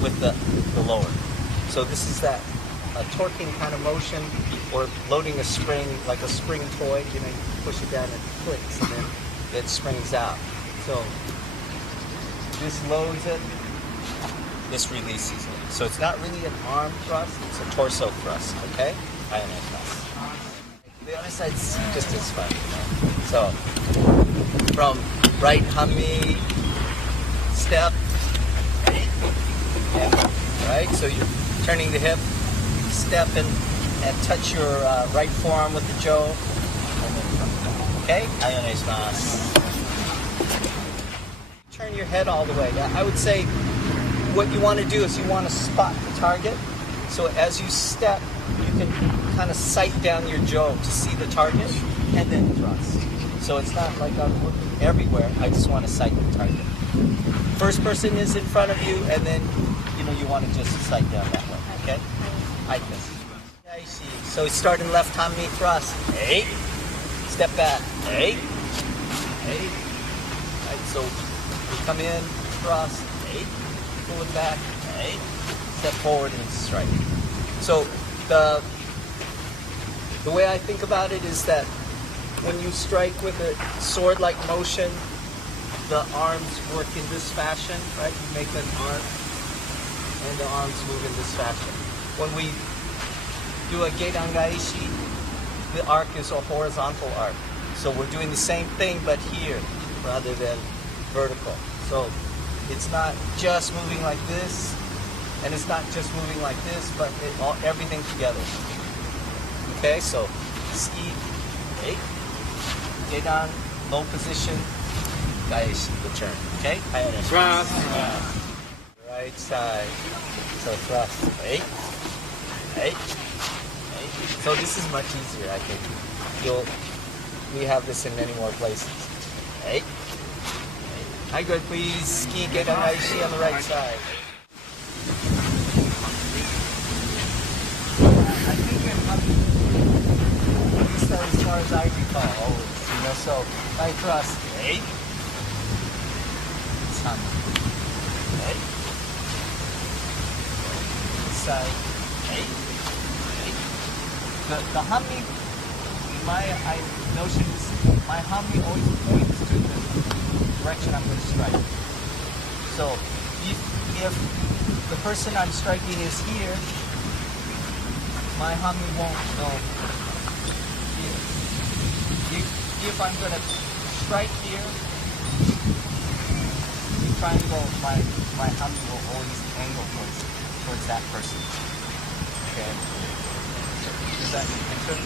with the lower. So this is that torquing kind of motion, or loading a spring like a spring toy. You know, you push it down and it clicks, and then it springs out. So this loads it, this releases it. So it's not really an arm thrust, it's a torso thrust, okay? The other side's just as fun. So, from right hammy, step, right? So you're turning the hip, step and touch your right forearm with the jaw. Okay? Turn your head all the way. I would say what you want to do is you want to spot the target. So as you step, you can kind of sight down your jaw to see the target and then thrust. So it's not like I'm looking everywhere, I just want to sight the target. First person is in front of you, and then you want to just sight down that way, okay? Like this. I see. So start in left hammy thrust. Hey. Step back. Hey. Hey. Right, so you come in, thrust. Hey. Pull it back. Hey. Step forward and strike. So the way I think about it is that when you strike with a sword-like motion, the arms work in this fashion, right? You make an arc, and the arms move in this fashion. When we do a geidangaishi, the arc is a horizontal arc. So we're doing the same thing, but here, rather than vertical. So it's not just moving like this, and it's not just moving like this, but everything together. Okay, so ski, hey, gedan, low position, gaishi, return. Okay, thrust. Right side, so thrust, hey, hey, hey. So this is much easier, I think. We have this in many more places. Hey, hey. Hi, good, please. Ski, gedan, gaishi on the right side. As far as I recall, always, so I thrust, hey, sun, hey, side, hey, hey. The hammy, my notion is, my hammy always points to the direction I'm going to strike. So, if the person I'm striking is here, my hammy won't know. If I'm going to strike here, triangle, my hammy will always angle towards that person. Okay? Does that answer?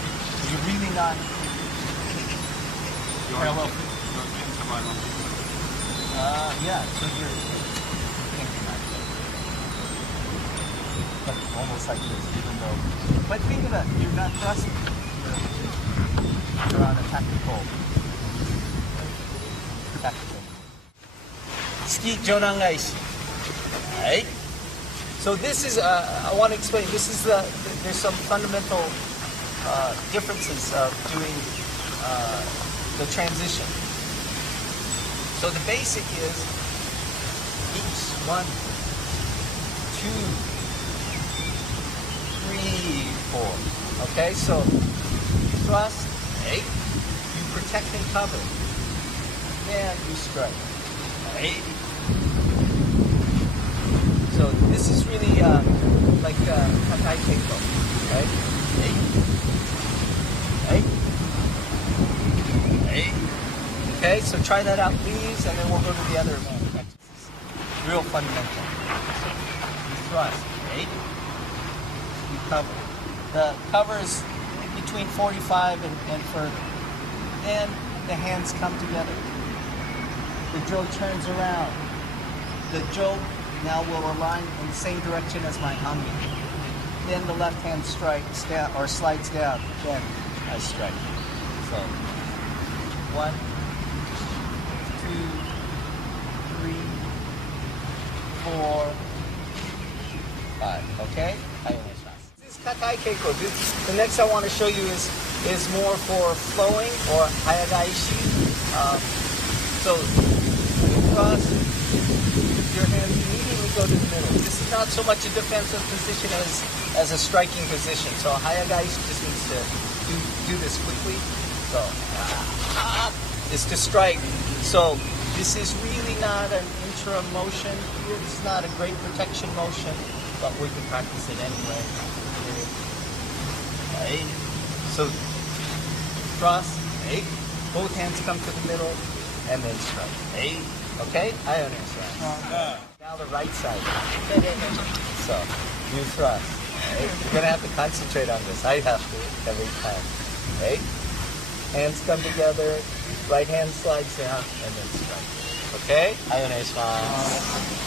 You're really not parallel. Yeah, so you're thinking that. But almost like this, even though. But think of that, you're not thrusting. You're on a tactical practical. Ski Jonangaishi. Right? So this is, I want to explain, this is there's some fundamental differences of doing the transition. So the basic is each 1, 2, 3, 4. Okay, so thrust, right? You protect and cover. Then you strike. Right? So this is really like Katai Keiko, right? Right? Right? Okay, so try that out, please, and then we'll go to the other exercises. Real fundamental. You thrust, right? You cover. The cover is between 45 and further. Then the hands come together. The jo turns around. The jo now will align in the same direction as my hambi. Then the left hand strikes down or slides down. Then I strike. So 1, 2, 3, 4, 5. Okay? This is Katai Keiko. The next I want to show you is more for flowing or hayagaishi. So you cross your hands, immediately go to the middle. This is not so much a defensive position as a striking position. So hayagaishi just needs to do this quickly. So is to strike. So this is really not an interim motion. It's not a great protection motion, but we can practice it anyway. Right. So cross, right? Both hands come to the middle, and then strike. Right? Okay? I understand. Now the right side. So you thrust. Right? You're gonna have to concentrate on this. I have to every time. Right? Hands come together, right hand slides down, and then strike. Okay? I understand.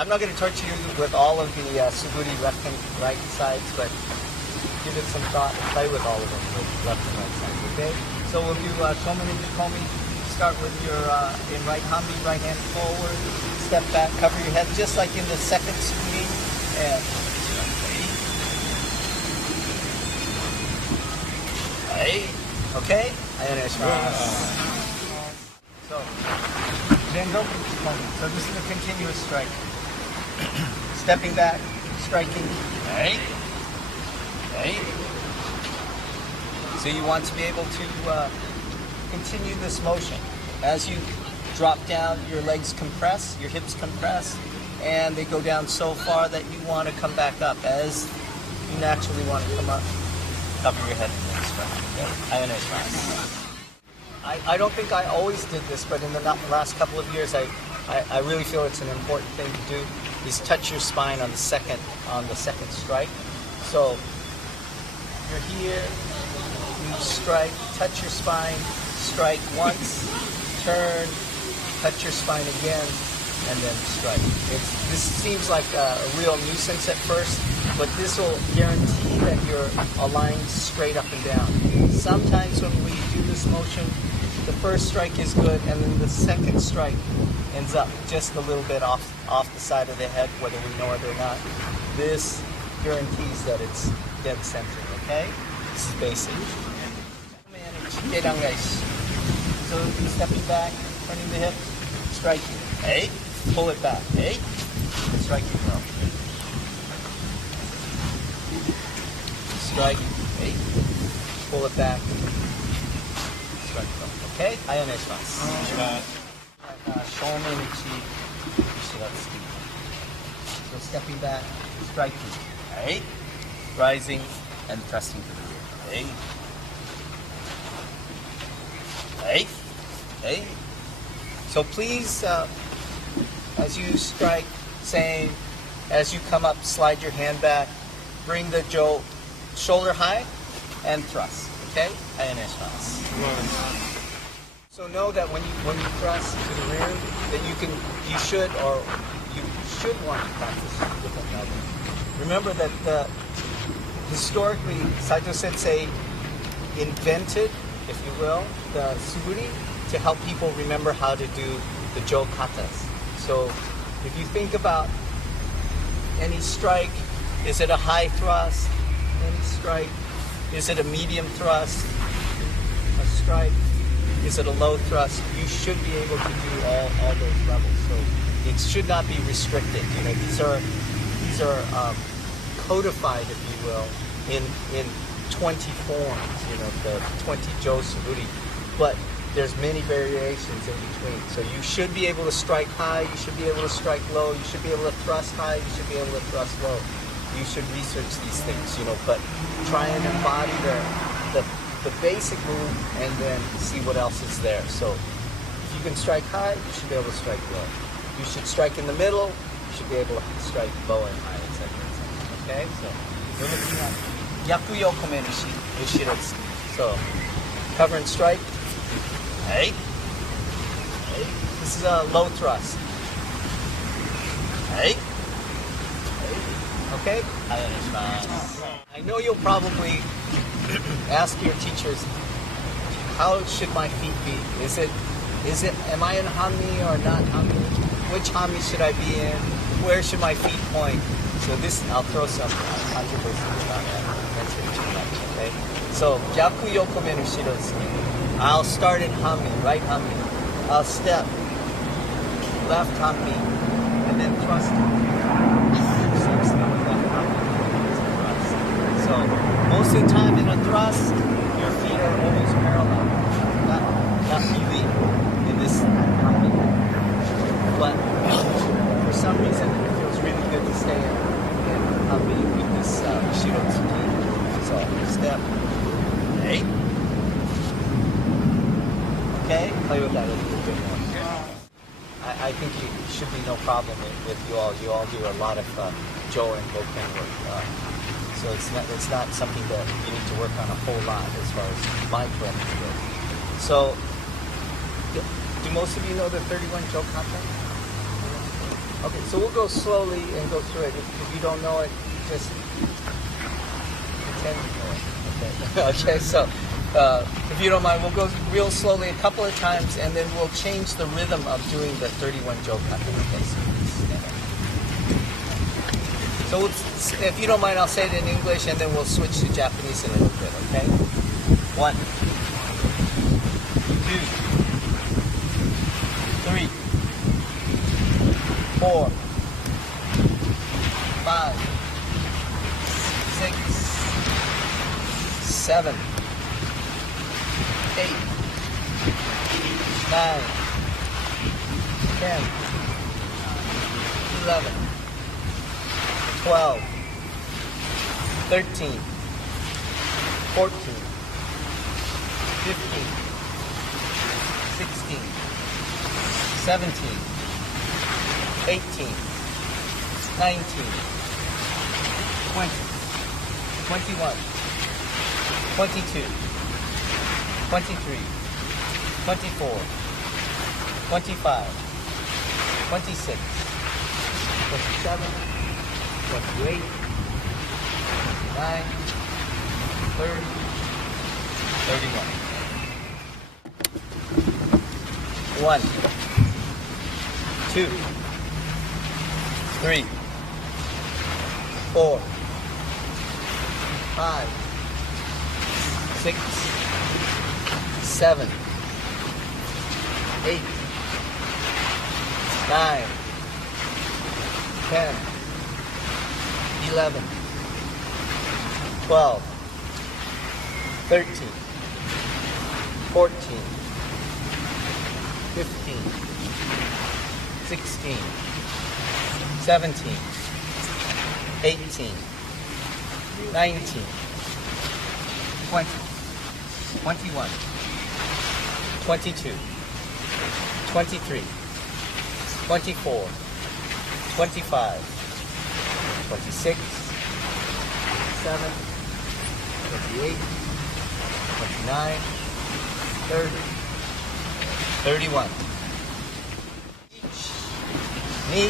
I'm not going to torture you with all of the suguri left and right sides, but give it some thought and play with all of them with left and right sides, okay? So we'll do komi and komi. Start with your in right hambi, right hand forward, step back, cover your head, just like in the second suguri, and okay? So, Rengoku komi. So this is a continuous strike. Stepping back, striking. Right. So you want to be able to continue this motion. As you drop down, your legs compress, your hips compress, and they go down so far that you want to come back up. As you naturally want to come up, cover your head and then strike. Okay? I don't think I always did this, but in the last couple of years, I really feel it's an important thing to do. Is touch your spine on the second strike. So you're here, you strike, touch your spine, strike once, turn, touch your spine again, and then strike. This seems like a real nuisance at first, but this will guarantee that you're aligned straight up and down. Sometimes when we do this motion, the first strike is good, and then the second strike ends up just a little bit off the side of the head, whether we know it or not. This guarantees that it's dead center, okay? This is basic. So stepping back, turning the hip, striking. Hey, pull it back. Hey, striking well. Strike. Hey, pull it back. Strike well. Okay? So stepping back, striking. Hey, rising and thrusting to the rear. Hey. So please, as you strike, same. As you come up, slide your hand back. Bring the shoulder high and thrust. Okay? So know that when you thrust to the rear, that you should should want to practice different levels. Remember that historically, Saito Sensei invented, if you will, the suburi to help people remember how to do the jo katas. So if you think about any strike, is it a high thrust? Any strike, is it a medium thrust? A strike, is it a low thrust? You should be able to do all those levels. So it should not be restricted. You know, these are codified, if you will, in 20 forms. You know, the 20 jo suburi, but there's many variations in between. So you should be able to strike high. You should be able to strike low. You should be able to thrust high. You should be able to thrust low. You should research these things, you know, but try and embody the basic move and then see what else is there. So if you can strike high, you should be able to strike low. You should strike in the middle. You should be able to strike low and high, etc. Okay, so we're looking at yakuyo kome ushiro. So cover and strike. Hey. This is a low thrust. Hey. Okay? I know you'll probably ask your teachers, how should my feet be? Is it, am I in hami or not hami? Which hami should I be in? Where should my feet point? So this, I'll throw some controversies about that. Answer too much, okay? So, gyaku yokome no shirozuki. I'll start in hami, right hami. I'll step, left hami, and then thrust. So most of the time in a thrust, your feet are almost parallel. Not really in this hami. But for some reason, it feels really good to stay in hami with this shirotsuki. So step, hey. Okay, play with that a little bit more. I think it should be no problem with you all. You all do a lot of jo and boken work. So it's not something that you need to work on a whole lot as far as mindfulness goes. So, do most of you know the 31 jo kata? Okay, so we'll go slowly and go through it. If you don't know it, just pretend you know it. Okay, okay, so if you don't mind, we'll go real slowly a couple of times, and then we'll change the rhythm of doing the 31 jo kata. Okay, so if you don't mind, I'll say it in English, and then we'll switch to Japanese in a little bit, okay? 1, 2, 3, 4, 5, 6, 7, 8, 9, 10, 11, 12, 13, 14, 15, 16, 17, 18, 19, 20, 21, 22, 23, 24, 25, 26, 27, 28, 29, 30, 31. 1, 2, 3, 4, 5, 6, 7, 8, 9, 10, 11, 12, 13, 14, 15, 16, 17, 18, 19, 20, 21, 22, 23, 24, 25, 26, 27, 28, 29, 30, 31. 1, 2、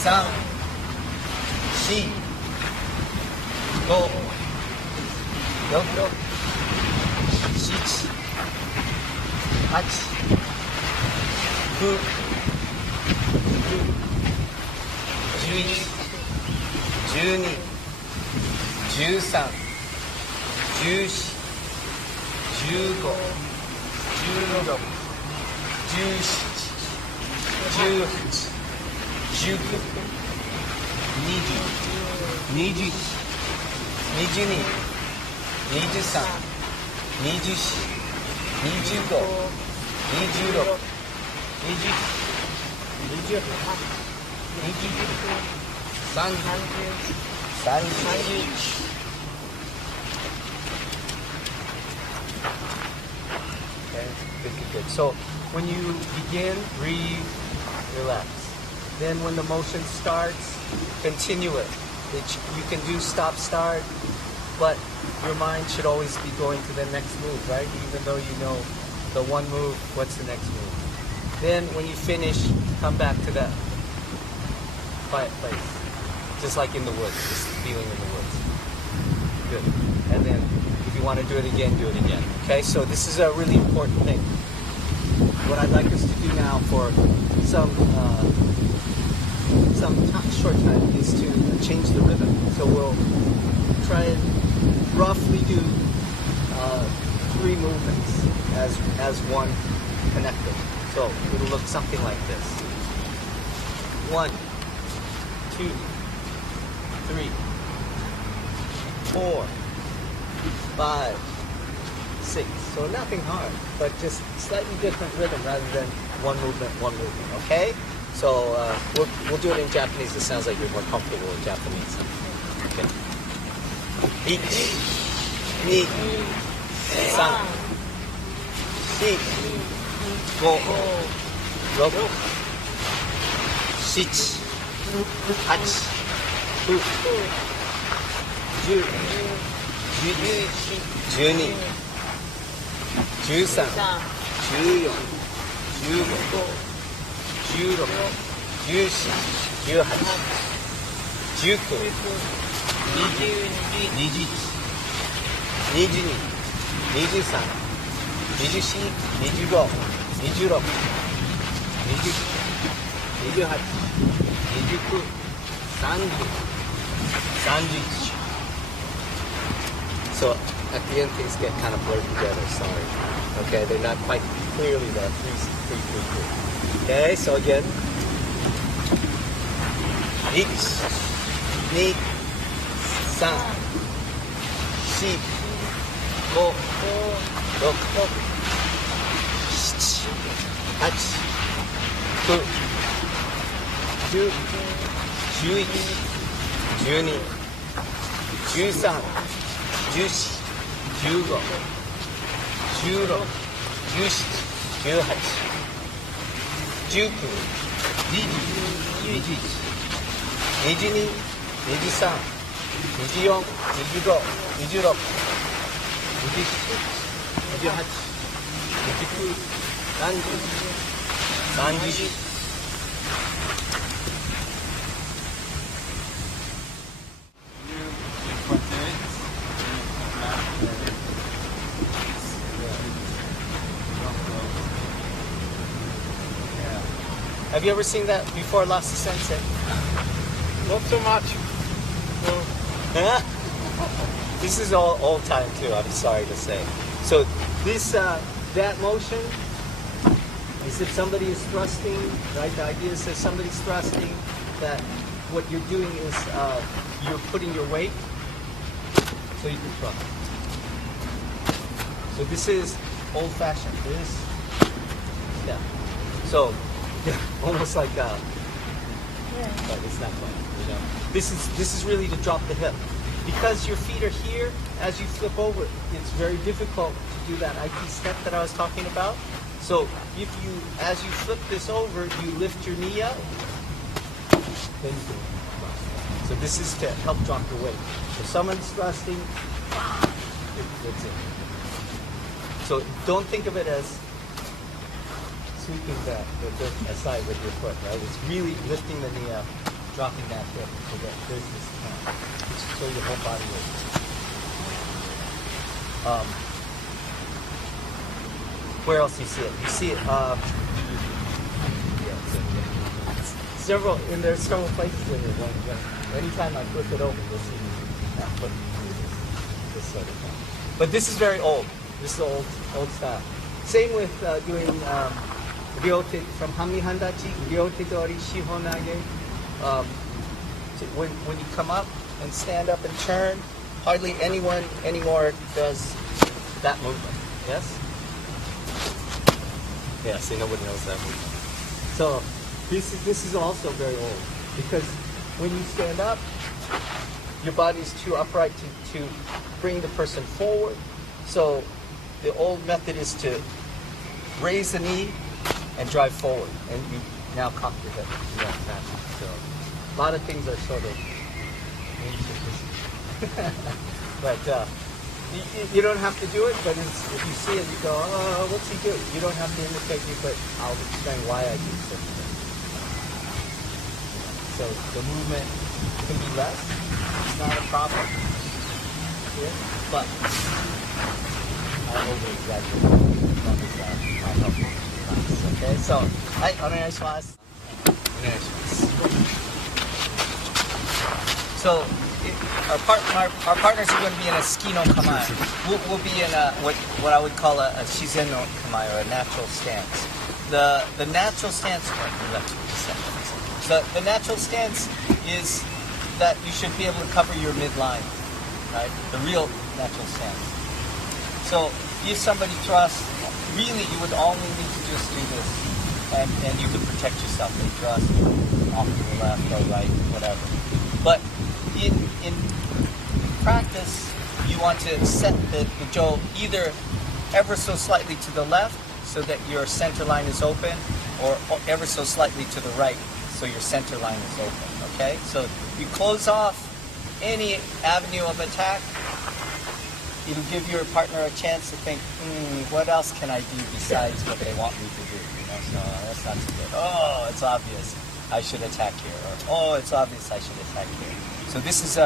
3、4、5、6、7、8、9、10、11、12、13、14、15、16、17、18、19、20、21、22、23、24、25、26、27、28、29、30、31。Okay, good. So when you begin, breathe, relax. Then when the motion starts, continue it. You can do stop, start, but your mind should always be going to the next move, right? Even though you know the one move, what's the next move? Then when you finish, come back to that quiet place. Just like in the woods, just feeling in the woods. Good. And then if you want to do it again, do it again. Okay, so this is a really important thing. What I'd like us to do now for some short time is to change the rhythm. So we'll try and roughly do 3 movements as one connected. So it'll look something like this. 1, 2, 3, 4, 5, 6. So nothing hard, but just slightly different rhythm rather than one movement, okay? So we'll do it in Japanese. It sounds like you're more comfortable in Japanese. Okay. 1, 2, 3, 4, 5, 6, 7, 8, 9、10、11、12、13、14、15、16、17、18、19、20、21、22、23、24、25、26、27、28、29、30、31. So at the end things get kind of blurred together, sorry. Okay, they're not quite clearly the 3, 3, 3, 3. Okay, so again. 1, 2、3、4、5、6、7、8、9、10、11、12、13、14、15、16、17、18、19、20、21、22、23、24、25、26、27、28、29、30、30。Have you ever seen that before, Last Sensei? Not so much. No. This is all old time too, I'm sorry to say. So this, that motion is if somebody is thrusting, right? The idea is if somebody's thrusting, that what you're doing is you're putting your weight so you can thrust. So this is old-fashioned, this, yeah. So, almost like, but it's not quite, you know. This is really to drop the hip. Because your feet are here, as you flip over, it's very difficult to do that Aiki step that I was talking about. So if you, as you flip this over, you lift your knee up, then you can thrust. So this is to help drop your weight. If someone's thrusting, that's it. So don't think of it as sweeping the aside with your foot, right? It's really lifting the knee up, dropping that hip so that there's this hand. So your whole body weight. Where else do you see it? You see it there's several places in it. Anytime I flip it over, you'll see that flip this sort of thing. But this is very old. This is old style. Same with doing ryote from Hami Handachi, ryote dori shihonage. When you come up and stand up and turn, hardly anyone anymore does that movement. Yes? Yeah, see, nobody knows that movement. So this is also very old because when you stand up, your body's too upright to bring the person forward. So the old method is to raise the knee and drive forward, and you now cock your head in that fashion. So a lot of things are sort of ancient, but you don't have to do it. But if you see it, you go, "Oh, what's he doing?" You don't have to imitate me, but I'll explain why I do such a thing. So the movement can be less. It's not a problem here, but I over-exaggerate. I help you. Okay, so, hi, onegaishimasu. So, our partners are going to be in a ski no kamae. We'll be in what I would call a shizen no kamae, or a natural stance. The natural stance. The natural stance is that you should be able to cover your midline, right? The real natural stance. So if somebody thrusts, really you would only need to just do this, and you can protect yourself. They thrust off to the left or right, whatever. But in practice, you want to set the jo either ever so slightly to the left so that your center line is open, or ever so slightly to the right so your center line is open. Okay, so you close off any avenue of attack. It'll give your partner a chance to think, what else can I do besides what they want me to do? You know, so that's not so good. Oh, it's obvious I should attack here, or oh, it's obvious I should attack here. So this is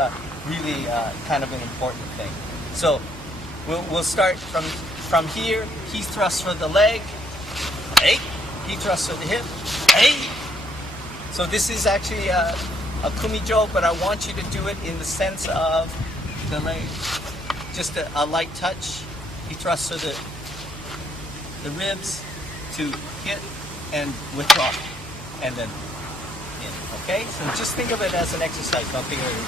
really kind of an important thing. So we'll start from here. He thrusts for the leg. Hey. He thrusts for the hip. Hey. So this is actually a kumijo, but I want you to do it in the sense of the leg. Just a light touch. He thrusts for the ribs to hit and withdraw, and then in. Okay? So just think of it as an exercise. Don't think of it as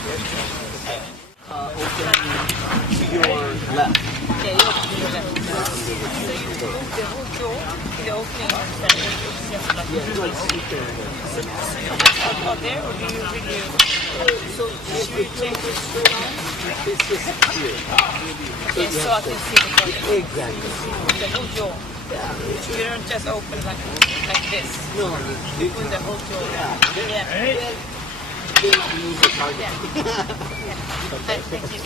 a open to your left. Yeah, you open to your left. So you move the whole jaw, the opening on the just like out there, or do you really? So if you take it straight on, it's just here. Okay, so I can see the body. Exactly. The whole jaw. Yeah. You don't just open like this. No. You open the whole jaw. Yeah. Then you use the target. Yeah. Okay, thank you.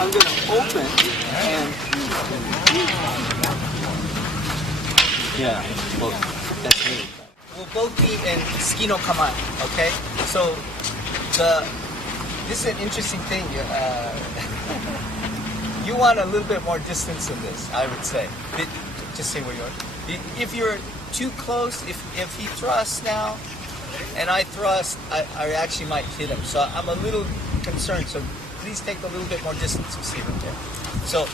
I'm going to open and yeah, well, that's me. We'll both be in ski no kamae, okay? So this is an interesting thing. You want a little bit more distance in this, I would say. Just say where you are. If you're too close, if he thrusts now and I thrust, I actually might hit him. So I'm a little concerned. So please take a little bit more distance. You see right there. So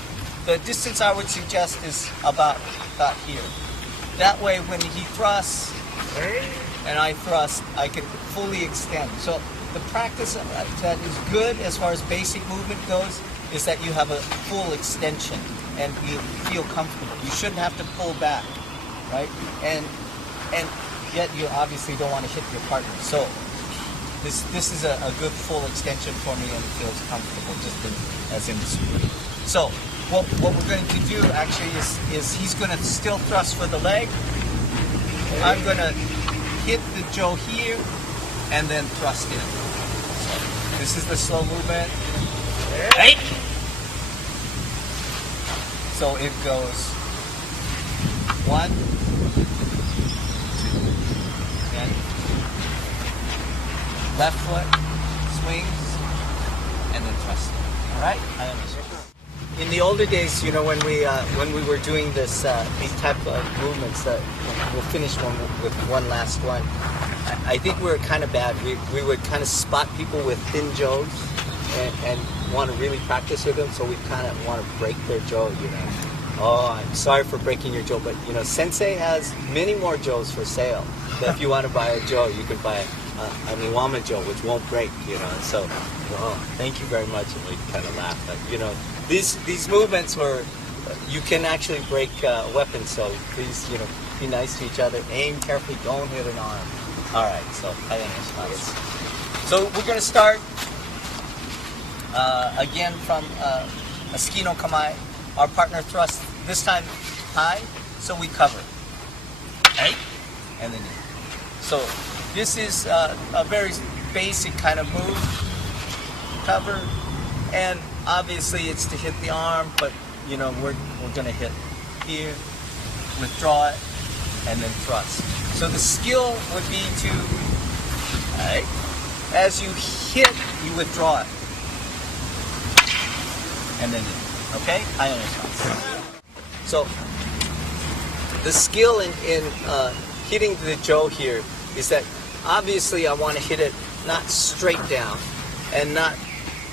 the distance I would suggest is about here. That way when he thrusts and I thrust, I can fully extend. So the practice that is good as far as basic movement goes is that you have a full extension and you feel comfortable. You shouldn't have to pull back, right? And yet you obviously don't want to hit your partner. So this is a good full extension for me, and it feels comfortable just as in the screw. So what we're going to do actually is he's going to still thrust for the leg. I'm going to hit the jaw here and then thrust in. So this is the slow movement. Right. So it goes 1, 2, and left foot swings, and then thrust. All right. In the older days, you know, when we were doing this these type of movements, we'll finish one with one last one. I think we were kind of bad. We would kind of spot people with thin joes and want to really practice with them, so we kind of want to break their jaw, you know. Oh, I'm sorry for breaking your jaw, but you know, Sensei has many more joes for sale. So if you want to buy a jo, you can buy a Niwama jo, which won't break, you know. So, oh, thank you very much, and we kind of laugh. But you know, these movements were, you can actually break weapons. So please, you know, be nice to each other. Aim carefully. Don't hit an arm. All right. So I think it's nice. So we're going to start again from a ski no kamae. Our partner thrust this time high, so we cover. Right? And then so this is a very basic kind of move. Cover, and obviously it's to hit the arm, but you know we're gonna hit here, withdraw it, and then thrust. So the skill would be to, right, as you hit, you withdraw it, and then. Okay, I understand. So the skill in hitting the jo here is that obviously I want to hit it not straight down and not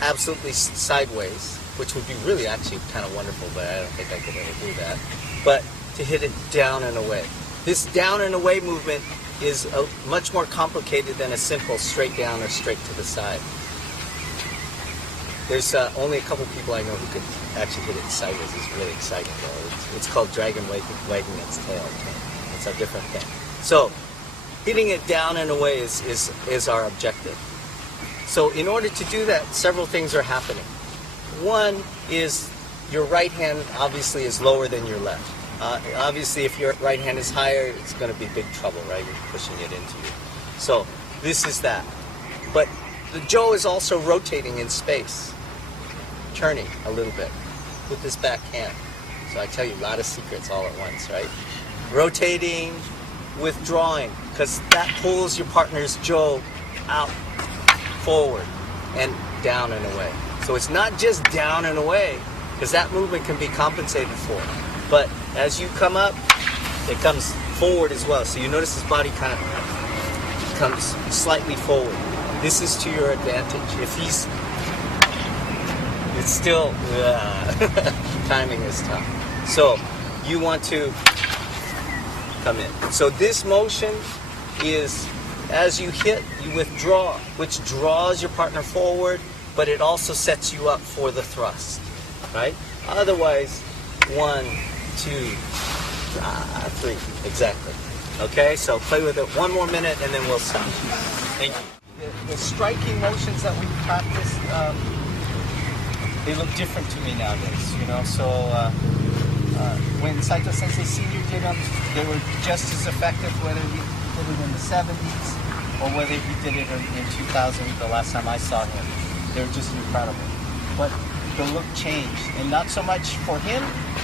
absolutely sideways, which would be really actually kind of wonderful, but I don't think I could ever do that. But to hit it down and away. This down and away movement is much more complicated than a simple straight down or straight to the side. There's only a couple people I know who could actually hit it sideways. It's really exciting though. It's called dragon wagging its tail. It's a different thing. So hitting it down and away is our objective. So in order to do that, several things are happening. One is your right hand obviously is lower than your left. Obviously if your right hand is higher, it's going to be big trouble, right? You're pushing it into you. So this is that. But the jo is also rotating in space, turning a little bit with this back hand. So I tell you a lot of secrets all at once, right? Rotating, withdrawing, because that pulls your partner's jo out, forward, and down and away. So it's not just down and away, because that movement can be compensated for. But as you come up, it comes forward as well. So you notice his body kind of comes slightly forward. This is to your advantage. If he's, it's still, timing is tough. So you want to come in. So this motion is, as you hit, you withdraw, which draws your partner forward, but it also sets you up for the thrust, right? Otherwise, 1, 2, 3, exactly. Okay, so play with it 1 more minute and then we'll stop. Thank you. The striking motions that we practiced, they look different to me nowadays, you know. So when Saito Sensei Senior did them, they were just as effective whether he did it in the 70s or whether he did it in 2000, the last time I saw him. They were just incredible. But the look changed, and not so much for him,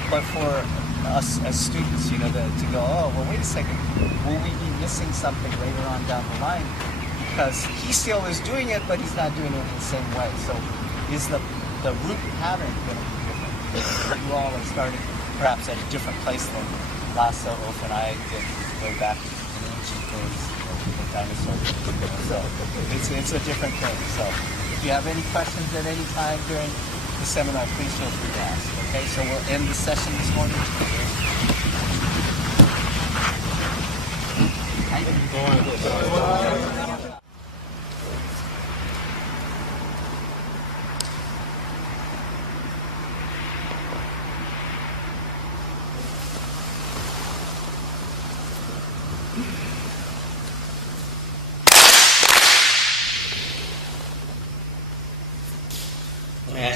but for us as students, you know, to go, oh, well, wait a second, will we be missing something later on down the line? Because he still is doing it, but he's not doing it in the same way. So is the root pattern going to be different? You all are starting perhaps at a different place than Lasso, Oaf, and I did way back in ancient days with the dinosaurs. So it's a different thing. So if you have any questions at any time during the seminar, please feel free to ask. Okay, so we'll end the session this morning.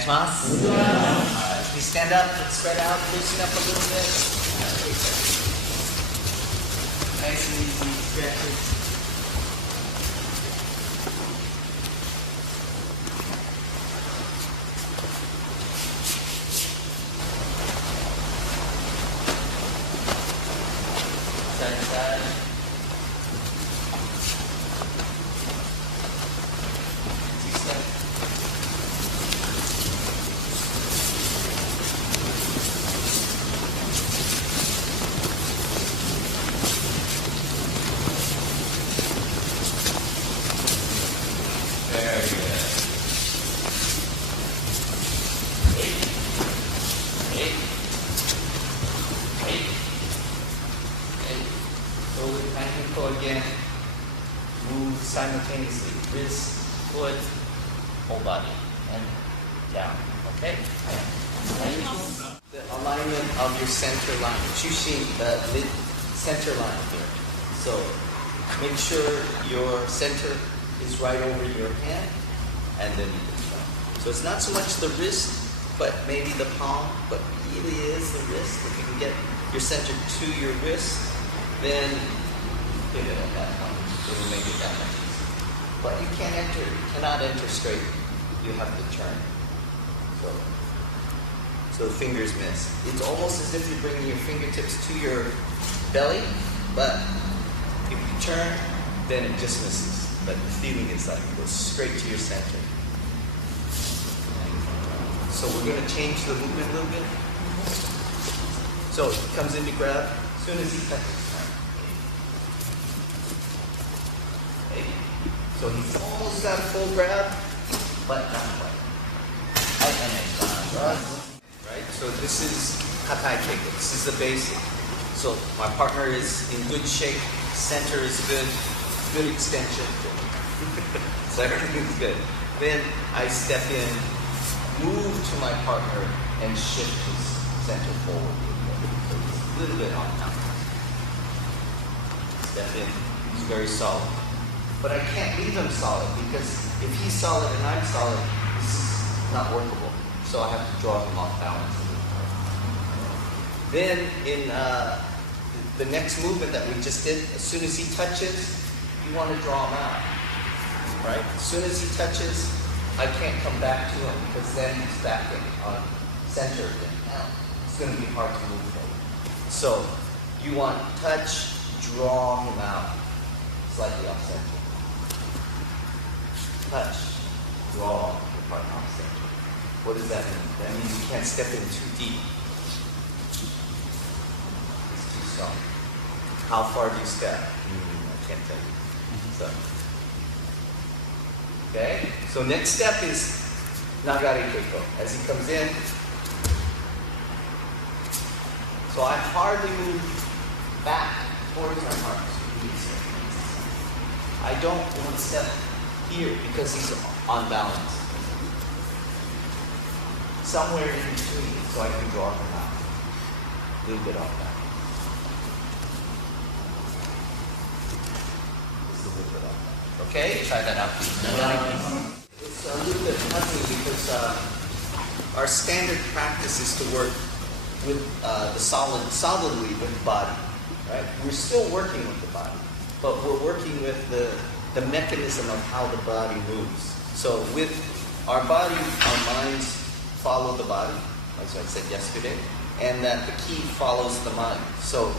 As we stand up, let's spread out, loosen up a little bit. Nice and easy stretches. side to side. Two-step. Very good. 8. 8. 8. Shoulder ankle again. Move simultaneously. Wrist, foot, whole body, and down. Okay? The alignment of your center line. Chushin, the mid center line here. So make sure your center is right over your hand, and then you can turn. So it's not so much the wrist, but maybe the palm, but really is the wrist. If you can get your center to your wrist, then hit it at that point. It will make it that much easier. But you cannot enter straight. You have to turn. So the fingers miss. It's almost as if you're bringing your fingertips to your belly, but if you turn, then it just misses. But the feeling is like it goes straight to your center. So we're going to change the movement a little bit. So he comes in to grab as soon as he touches. Okay. So he's almost got a full grab, but not quite. Right? So this is AIKIDO. This is the basic. So my partner is in good shape. Center is good. Good extension. So everything's good. Then I step in, move to my partner, and shift his center forward. A little bit on now. Step in. He's very solid. But I can't leave him solid because if he's solid and I'm solid, this is not workable. So I have to draw him off balance. Then in the next movement that we just did, as soon as he touches, you want to draw him out. Right? As soon as he touches, I can't come back to him because then he's back on center again. Now, it's going to be hard to move forward. So you want touch, draw him out, slightly off center. Touch, draw your partner off center. What does that mean? That means you can't step in too deep. It's too strong. How far do you step? I can't tell you. So. Okay, so next step is Nagare Keiko. As he comes in, so I hardly move back towards my partner. I don't want to step here because he's on balance. Somewhere in between, so I can draw him out. A little bit off that. Just a little bit off that. Okay, try that out. It's a little bit funny because our standard practice is to work with the solidly with the body, right? We're still working with the body, but we're working with the mechanism of how the body moves. So with our body, our minds follow the body, as I said yesterday, and that the ki follows the mind. So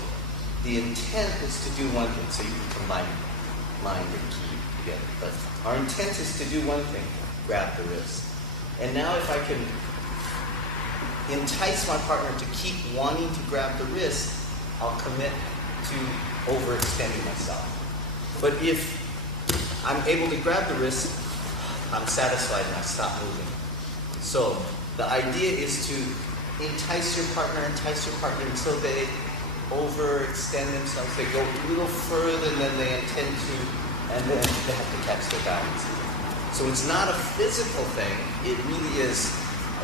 the intent is to do one thing, so you can combine mind and ki together. But our intent is to do one thing, grab the wrist. And now if I can entice my partner to keep wanting to grab the wrist, I'll commit to overextending myself. But if I'm able to grab the wrist, I'm satisfied and I stop moving. So the idea is to entice your partner until they overextend themselves. They go a little further than they intend to, and then they have to catch their balance. So it's not a physical thing, it really is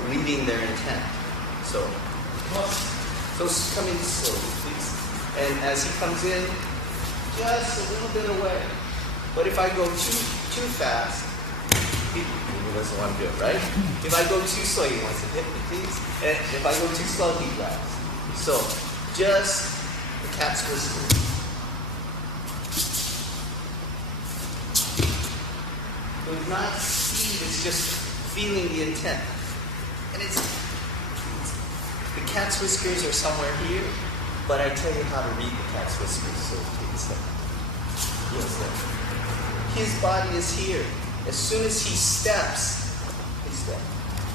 reading their intent. So come in slowly, please. And as he comes in, just a little bit away. But if I go too fast, he doesn't want to do it, right? If I go too slow, he wants to hit me, please. And if I go too slow, he grabs. So just the cat's whisper. So it's not speed, it's just feeling the intent. And the cat's whiskers are somewhere here, But I tell you how to read the cat's whiskers, so please step. Yes, sir. His body is here. As soon as he steps,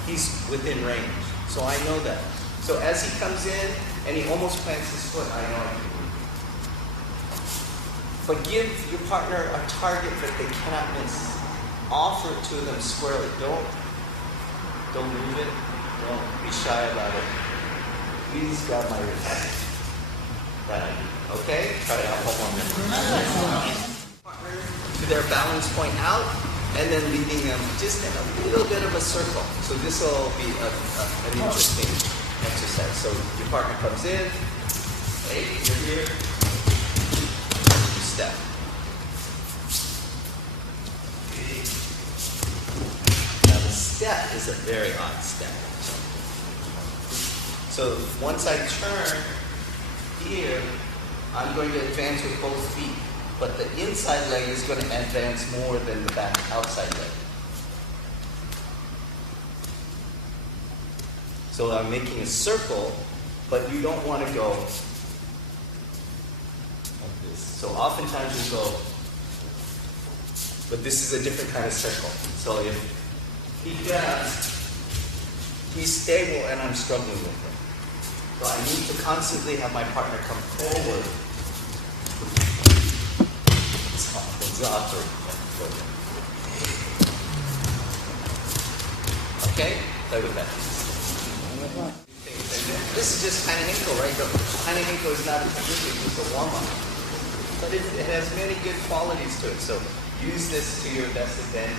he's within range. So I know that. So as he comes in and he almost plants his foot, I know I can move. But give your partner a target that they cannot miss. Offer it to them squarely. Don't move it. Don't be shy about it. Please grab my wrist. That I do. Okay? Try it out one more minute. Partner to their balance point out, and then leading them just in a little bit of a circle. So this will be an interesting exercise. So your partner comes in. Hey, you're here. You step. Now the step is a very odd step. So once I turn here, I'm going to advance with both feet, but the inside leg is going to advance more than the back outside leg. So I'm making a circle, but you don't want to go like this. So oftentimes you go, but this is a different kind of circle. So if he grabs, he's stable and I'm struggling with him. So I need to constantly have my partner come forward. Okay? Play with that. This is just Hanahinko, right? Hanahinko is not a technique, it's a warm-up. But it has many good qualities to it. So use this to your best advantage.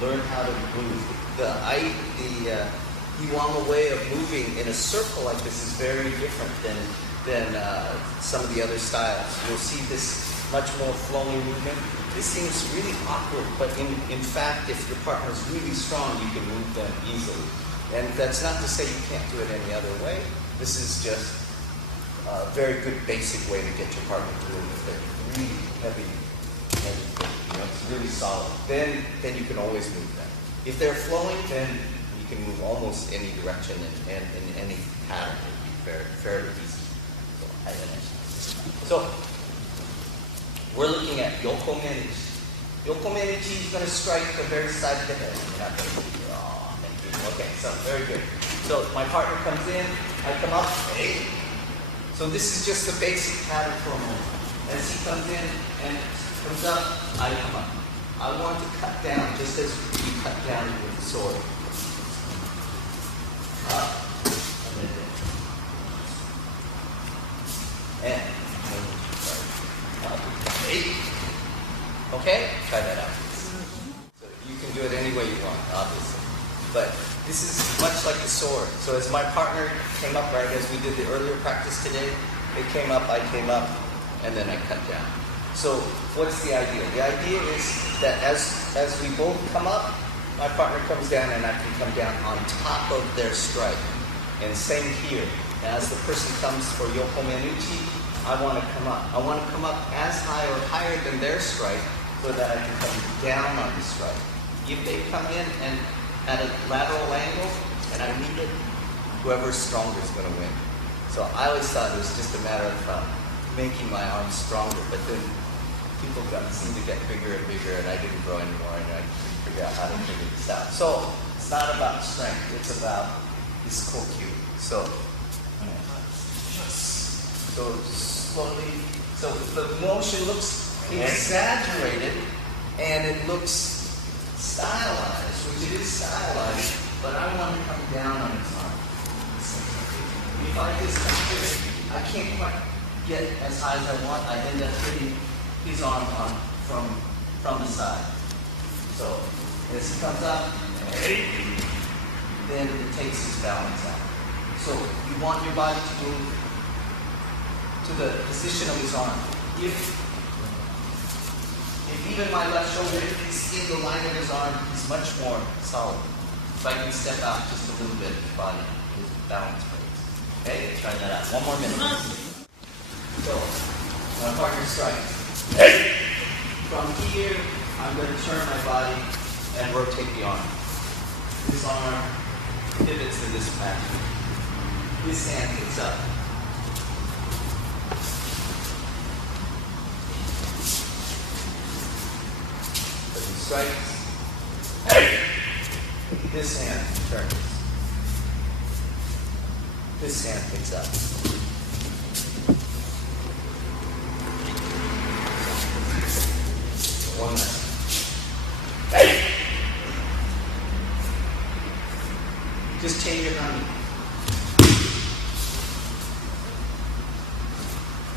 Learn how to move. The Iwama way of moving in a circle like this is very different than some of the other styles. You'll see this much more flowing movement. This seems really awkward, but in fact, if your partner is really strong, you can move them easily. And that's not to say you can't do it any other way. This is just a very good basic way to get your partner to move if they're really heavy. It's really solid. Then you can always move them. If they're flowing, then you can move almost any direction and in any pattern. It would be fairly easy. So we're looking at Yoko Menichi. Yoko Menichi is going to strike the very side of the head. Thank you. Okay, so very good. So my partner comes in, I come up, hey. So this is just the basic pattern for a moment. As he comes in and comes up, I come up. I want to cut down just as you cut down with the sword. Up, and eight. Okay? Try that out. So you can do it any way you want, obviously. But this is much like the sword. So as my partner came up, right, as we did the earlier practice today, they came up, I came up, and then I cut down. So what's the idea? The idea is that as we both come up, my partner comes down and I can come down on top of their strike. And same here. As the person comes for Yoko Menichi, I want to come up. I want to come up as high or higher than their strike so that I can come down on the strike. If they come in and at a lateral angle and I meet it, whoever's stronger is going to win. So I always thought it was just a matter of making my arms stronger, but then people seem to get bigger and bigger and I didn't grow anymore and I couldn't figure out how to figure this out. So it's not about strength, it's about this kokyu. So slowly, so the motion looks exaggerated and it looks stylized, which it is stylized, but I want to come down on his arm. If I just come here, I can't quite get as high as I want. I end up hitting his arm from the side. So as he comes up, then it takes his balance out. So you want your body to move to the position of his arm. If even my left shoulder is in the line of his arm, he's much more solid. If I can step out just a little bit, his body, his balance breaks. Okay, try that out. One more minute. So, my partner strikes. From here, I'm going to turn my body and rotate the arm. This arm pivots in this pattern. This hand picks up. strikes. This hand turns. This hand picks up. One last. Just change your hand.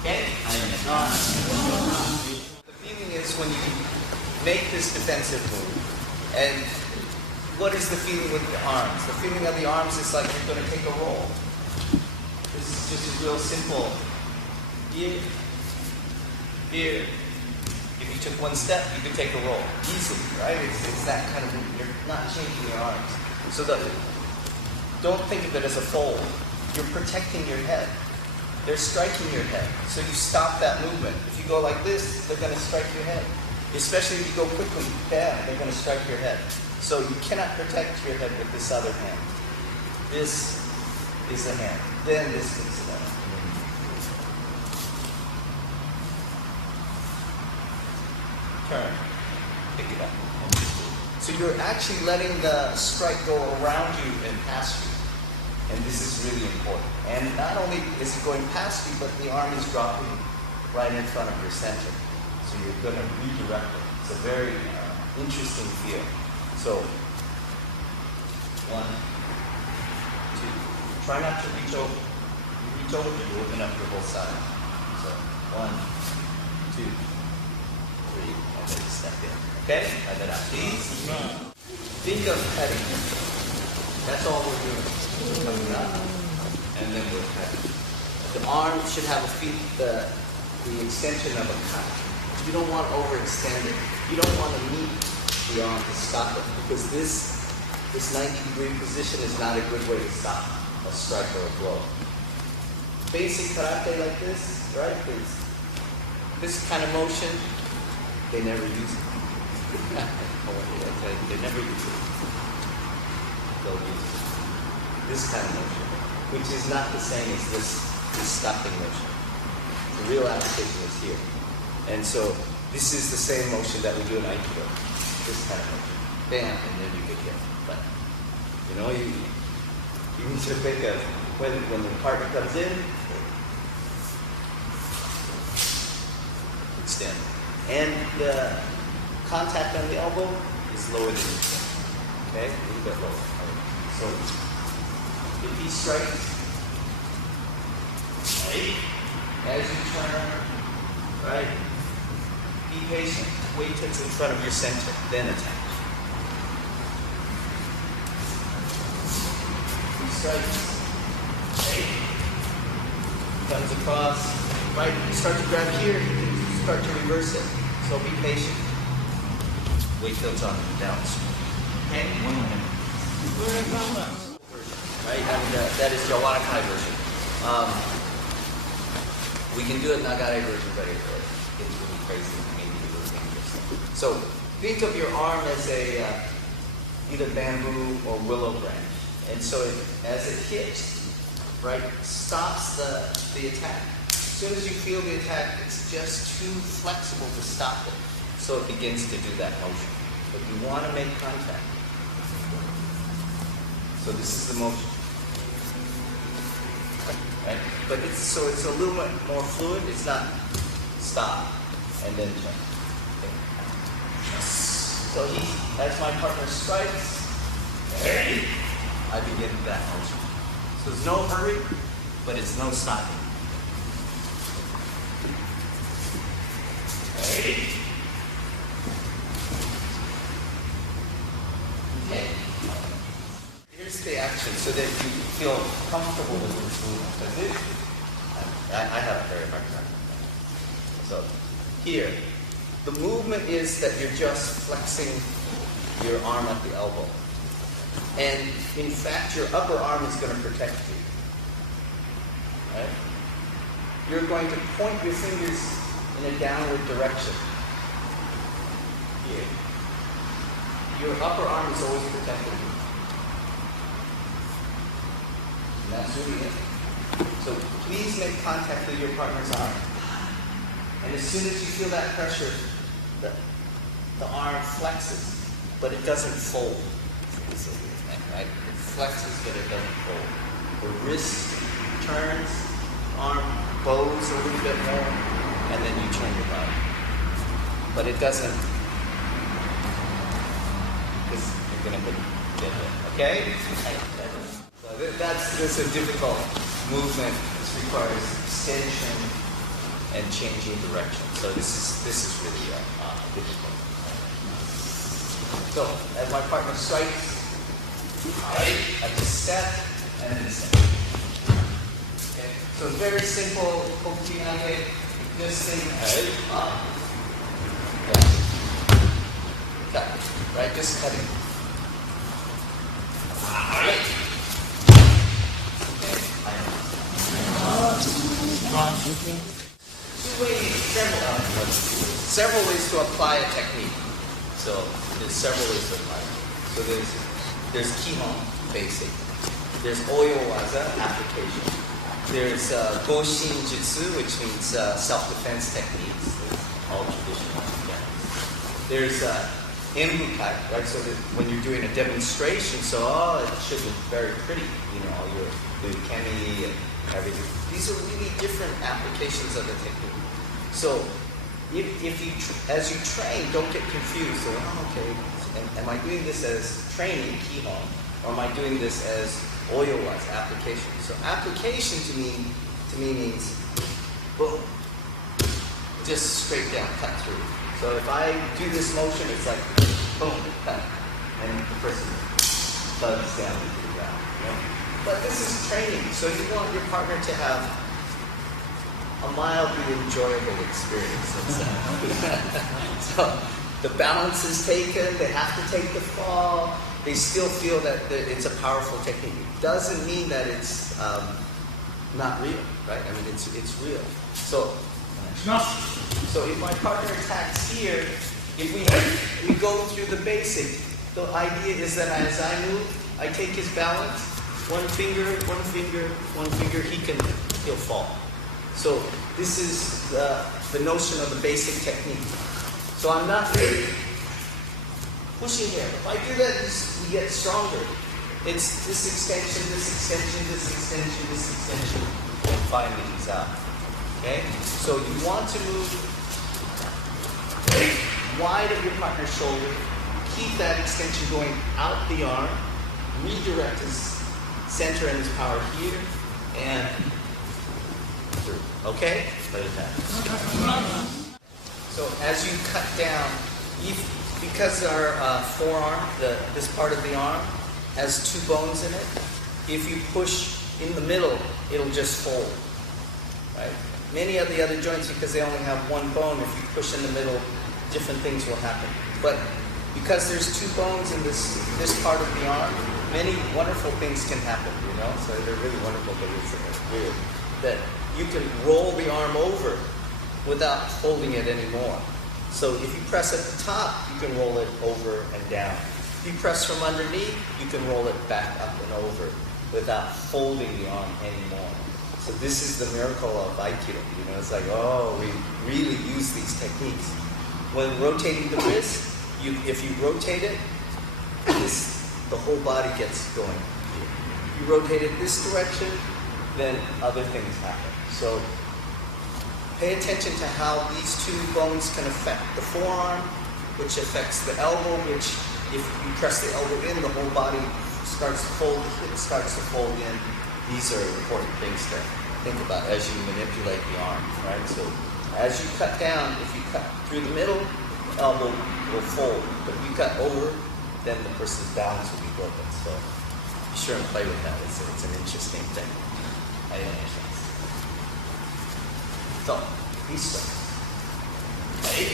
Okay? The feeling is when you make this defensive move, and what is the feeling with the arms? The feeling of the arms is like you're going to take a roll. This is just a real simple. Here. Here. If you took one step, you could take a roll easily, right? It's that kind of, you're not changing your arms. So don't think of it as a fold. You're protecting your head. They're striking your head. So you stop that movement. If you go like this, they're going to strike your head. Especially if you go quickly, bam, they're going to strike your head. So you cannot protect your head with this other hand. This is the hand. Then this picks it up. Turn. Pick it up. So you're actually letting the strike go around you and past you. And this is really important. And not only is it going past you, but the arm is dropping right in front of your center. So you're going to redirect it. It's a very interesting feel. So, 1, 2. Try not to reach over. You reach over, you open up your whole side. So, 1, 2, 3, and then step in. Okay? And then out. Please. Think of cutting. That's all we're doing. We're coming up, and then we're cutting. The arm should have the extension of a cut. You don't want to overextend it. You don't want to meet the arm to stop it, because this 90-degree position is not a good way to stop a strike or a blow. Basic karate like this, right? This kind of motion, they never use it. They never use it. They'll use it. This kind of motion, which is not the same as this stopping motion. The real application is here. And so this is the same motion that we do in Aikido. This kind of motion. Bam, and then you get hit. But you know, you need to think of when the partner comes in, extend. And the contact on the elbow is lower than the chin. Okay? A little bit lower. So if he strikes, right? As you turn, right? Be patient. Wait till it's in front of your center, then attack. He strikes, right? Comes across, right? You start to grab here, you start to reverse it. So be patient. Wait till it's on the downswing. Okay? 1 minute. Right? And that is Yawarakai version. We can do it Nagare version better. It's really crazy. Maybe a little dangerous. So think of your arm as a either bamboo or willow branch. And so as it hits, right, stops the attack. As soon as you feel the attack, it's just too flexible to stop it. So it begins to do that motion. But you want to make contact. So this is the motion. Right? But it's a little bit more fluid. It's not stop and then turn. Okay. So as my partner strikes, I begin that motion. So there's no hurry, but it's no stopping. Okay. Here's the action so that you feel comfortable with this movement. I have a very hard time. So here, the movement is that you're just flexing your arm at the elbow. And in fact, your upper arm is going to protect you. Right? You're going to point your fingers in a downward direction. Here. Your upper arm is always protecting you. And that's really it. So please make contact with your partner's arm. And as soon as you feel that pressure, the arm flexes, but it doesn't fold. It's a weird thing, right? It flexes, but it doesn't fold. The wrist turns, arm bows a little bit more, and then you turn your body. But it doesn't, because you're going to get it, okay? So that's a difficult movement. This requires extension and changing direction. So this is really difficult. So as my partner strikes, I just step and then step. Okay. So very simple kokuchinage. This thing up, down, cut. Right, just cutting. Alright. Several ways to apply a technique. So there's several ways to apply it. So there's kihon, basic. There's oyo waza, application. There's goshin jutsu, which means self-defense techniques. It's all traditional. Yeah. There's enbukai, right? So that when you're doing a demonstration, so it should look very pretty. You know, all your kemi and everything. These are really different applications of the technique. So if you, as you train, don't get confused. So, okay, am I doing this as training, kihon, or am I doing this as oyo-wise, application? So application to me means, boom, just straight down, cut through. So if I do this motion, it's like, boom, cut, and the person thuds down into the ground. You know? But this is training, so you want your partner to have a mildly enjoyable experience. So the balance is taken, they have to take the fall, they still feel that it's a powerful technique. It doesn't mean that it's not real, right? I mean, it's real. So if my partner attacks here, if we go through the basic, the idea is that as I move, I take his balance, one finger, he'll fall. So this is the notion of the basic technique. So I'm not really pushing him. If I do that, we get stronger. It's this extension, and finally he's out. Okay? So you want to move wide of your partner's shoulder, keep that extension going out the arm, redirect his center and his power here, and through. Okay? Let it happen. So as you cut down, because our forearm, this part of the arm, has 2 bones in it, if you push in the middle, it'll just fold. Right? Many of the other joints, because they only have 1 bone, if you push in the middle, different things will happen. But because there's 2 bones in this part of the arm, many wonderful things can happen, you know? So they're really wonderful, but it's weird. That you can roll the arm over without holding it anymore. So if you press at the top, you can roll it over and down. If you press from underneath, you can roll it back up and over without folding the arm anymore. So this is the miracle of Aikido. You know, it's like, oh, we really use these techniques. When rotating the wrist, if you rotate it, the whole body gets going. If you rotate it this direction, then other things happen. So pay attention to how these 2 bones can affect the forearm, which affects the elbow, which if you press the elbow in, the whole body starts to fold, it starts to fold in. These are important things to think about as you manipulate the arm, right? So as you cut down, if you cut through the middle, the elbow will fold. But if you cut over, then the person's balance will be broken. So be sure and play with that. It's an interesting thing. I understand. So, he starts. Right?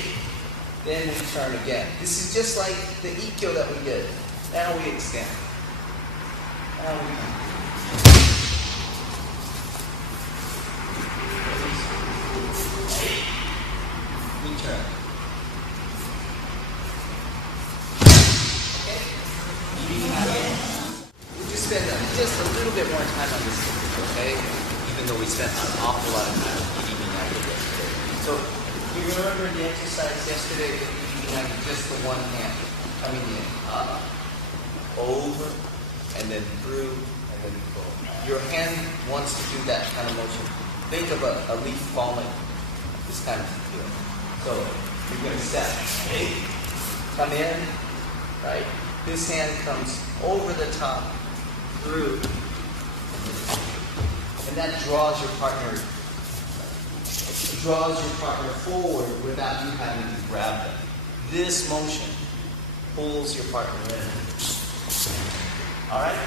Then we turn again. This is just like the ikkyo that we did. Now we extend. Now we turn. Okay? We just spend just a little bit more time on this, okay? Even though we spent an awful lot of time eating yesterday. So you remember the exercise yesterday that we like just the one hand coming in, up, over, and then through, and then go. Your hand wants to do that kind of motion. Think of a leaf falling, this kind of feel. So you're going to step, right? Come in, right? This hand comes over the top, through, and that draws your partner. Draws your partner forward without you having to grab them. This motion pulls your partner in. All right?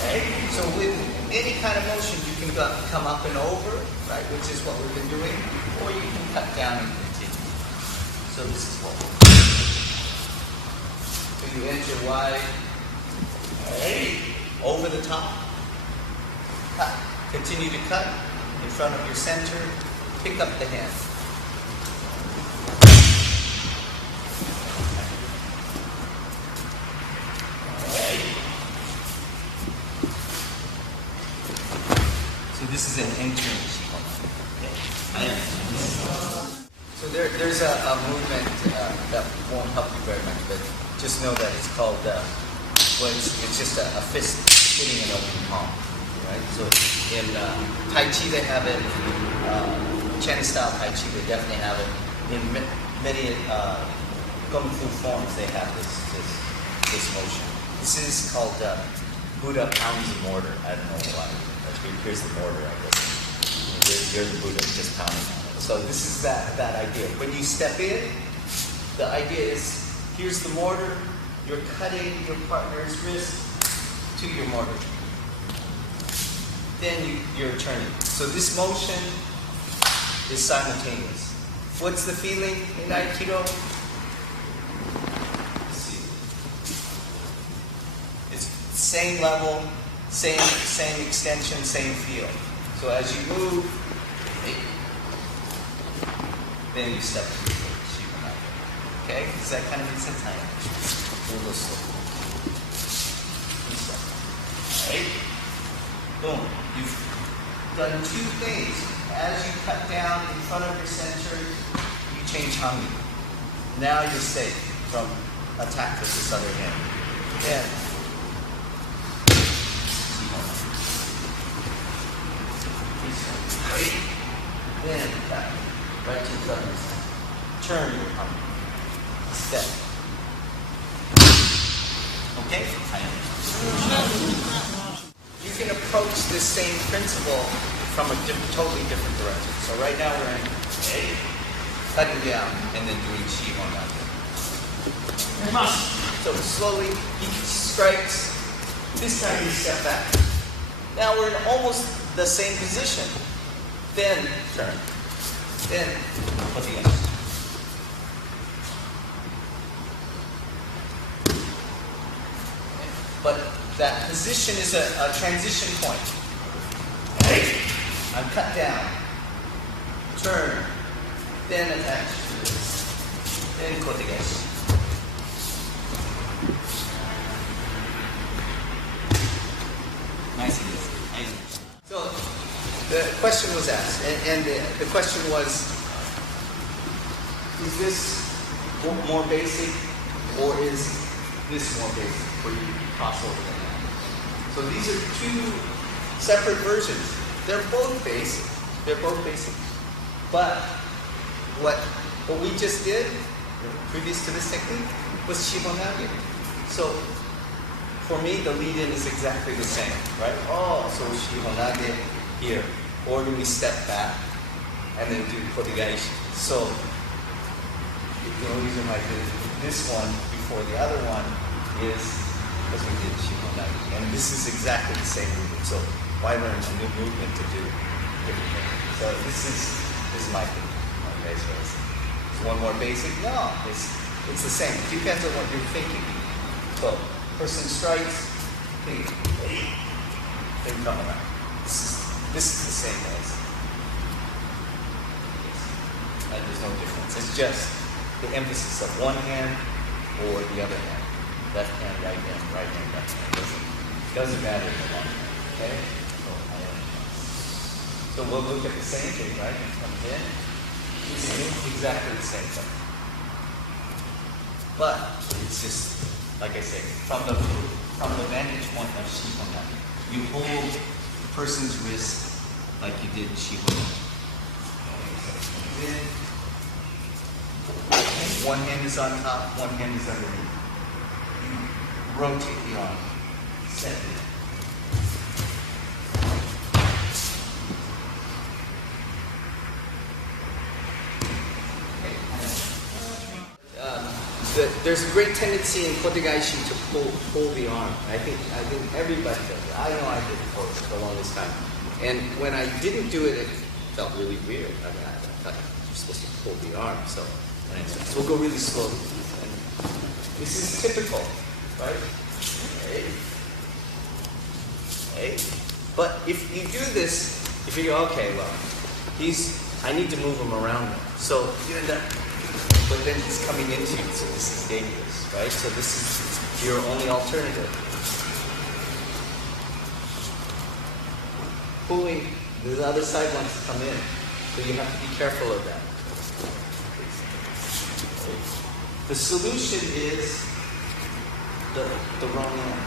Okay. So with any kind of motion, you can come up and over, right, which is what we've been doing, or you can cut down and continue. So this is what we'll do. So you enter wide, right, over the top, cut. Continue to cut in front of your center. Pick up the hand. Okay. So this is an entering Shikon. Okay. So there's a movement that won't help you very much, but just know that it's called, it's just a fist hitting an open palm. Right? So in Tai Chi they have it, Chinese style Tai Chi they definitely have it. In many Kung Fu forms they have this motion. This is called Buddha pounds the mortar. I don't know why. Here's the mortar, I guess. You're the Buddha just pounding on it. So this is that idea. When you step in, the idea is here's the mortar, you're cutting your partner's wrist to your mortar. Then you're turning. So this motion is simultaneous. What's the feeling in Aikido? Let's see. It's same level, same extension, same feel. So as you move, then you step to the foot. Okay? Does that kind of make sense? A little slow. Right? Boom. You've done two things. As you cut down in front of your center, you change hangi. Now you're safe from attack with this other hand. Then, then back, right to the other side. Turn your hangi. Step. Okay? You can approach this same principle from a totally different direction. So right now we're in A, cutting down, and then doing Shihon after. So slowly, he strikes. This time you step back. Now we're in almost the same position. Then turn. Then put the edge. But that position is a transition point. Right? I'm cut down. Turn. Then attach to this. Then kotegashi. Nice and easy. So the question was asked, and the question was, is this more basic or is this more basic where you cross over the hand? So these are two separate versions. They're both basic. But what we just did, previous to this technique, was shibonage. So for me, the lead-in is exactly the same, right? Oh, so shibonage here. Or do we step back and then do kotegashi? So the only reason I did this one before the other one is because we did shibonage. And this is exactly the same movement. So why learn a new movement to do different things? So this is my thing. Okay, so is one more basic? No, it's the same. It depends on what you're thinking. So person strikes, think, then come around. This is the same as. And there's no difference. It's just the emphasis of one hand or the other hand. Left hand, right hand, left hand. Doesn't matter in the long hand. Okay? So we'll look at the same thing, right? It comes in, exactly the same thing. But it's just, like I say, from the vantage point of Shihon, you hold the person's wrist like you did Shihon. One hand is on top, one hand is underneath. Rotate the arm. Set it. There's a great tendency in kotegaishi to pull the arm. I think everybody does it. I know I did it for the longest time. And when I didn't do it, it felt really weird. I mean, I thought you're supposed to pull the arm. So we'll go really slowly. And this is typical, right? Okay. But if you do this, you figure, okay, well, I need to move him around now. So you end up. But then he's coming into you, so this is dangerous, right? So this is your only alternative. Pulling, the other side wants to come in, so you have to be careful of that. The solution is the wrong end.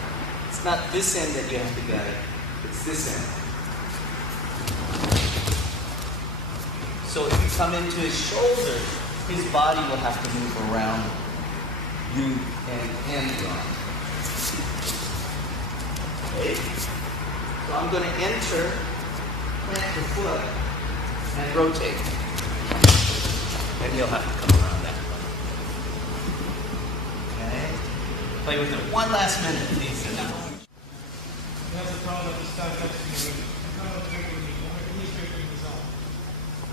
It's not this end that you have to get it, it's this end. So if you come into his shoulder, his body will have to move around you and the arm. Okay? So I'm going to enter, plant the foot, and rotate. And you'll have to come around that way. Okay? Play with it one last minute, please. He has a problem at the start next to me. I'm not drinking he's drinking his arm.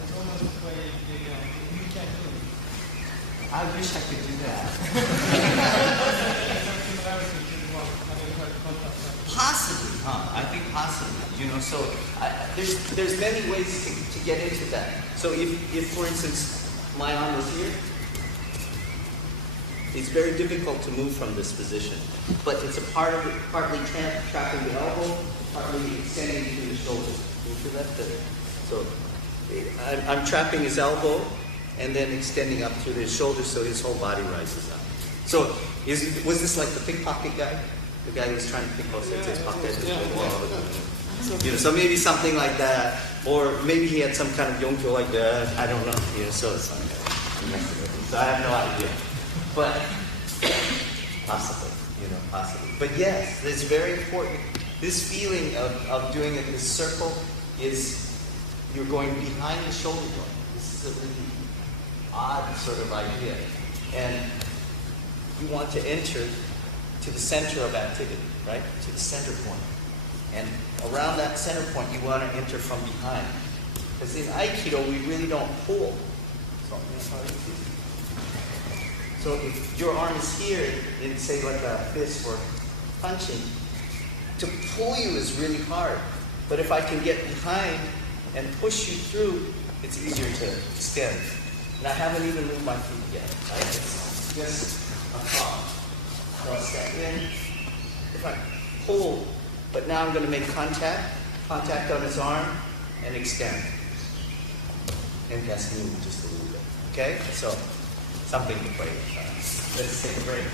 It's almost the way you can't do it. I wish I could do that. Possibly, huh? I think possibly. So there's many ways to get into that. So if for instance my arm is here, it's very difficult to move from this position. But it's partly trapping the elbow, partly extending to the shoulder. You feel that? So I'm trapping his elbow and then extending up to his shoulders so his whole body rises up. So was this like the pickpocket guy? The guy who was trying to pick Sensei's pocket? Yeah. So maybe something like that. Or maybe he had some kind of yonkyo like that. I don't know. So it's like so I have no idea. But possibly, possibly. But yes, it's very important. This feeling of doing it, this circle, is you're going behind the shoulder joint. This is a really odd sort of idea. And you want to enter to the center of activity, right? To the center point. And around that center point, you want to enter from behind. Because in Aikido, we really don't pull. So if your arm is here, in say like a fist for punching, to pull you is really hard. But if I can get behind and push you through, it's easier to extend. And I haven't even moved my feet yet, right? It's just a thought. So I'll step in. If I pull, but now I'm going to make contact on his arm, and extend. And just move just a little bit. Okay? So, something to play with. Let's take a break.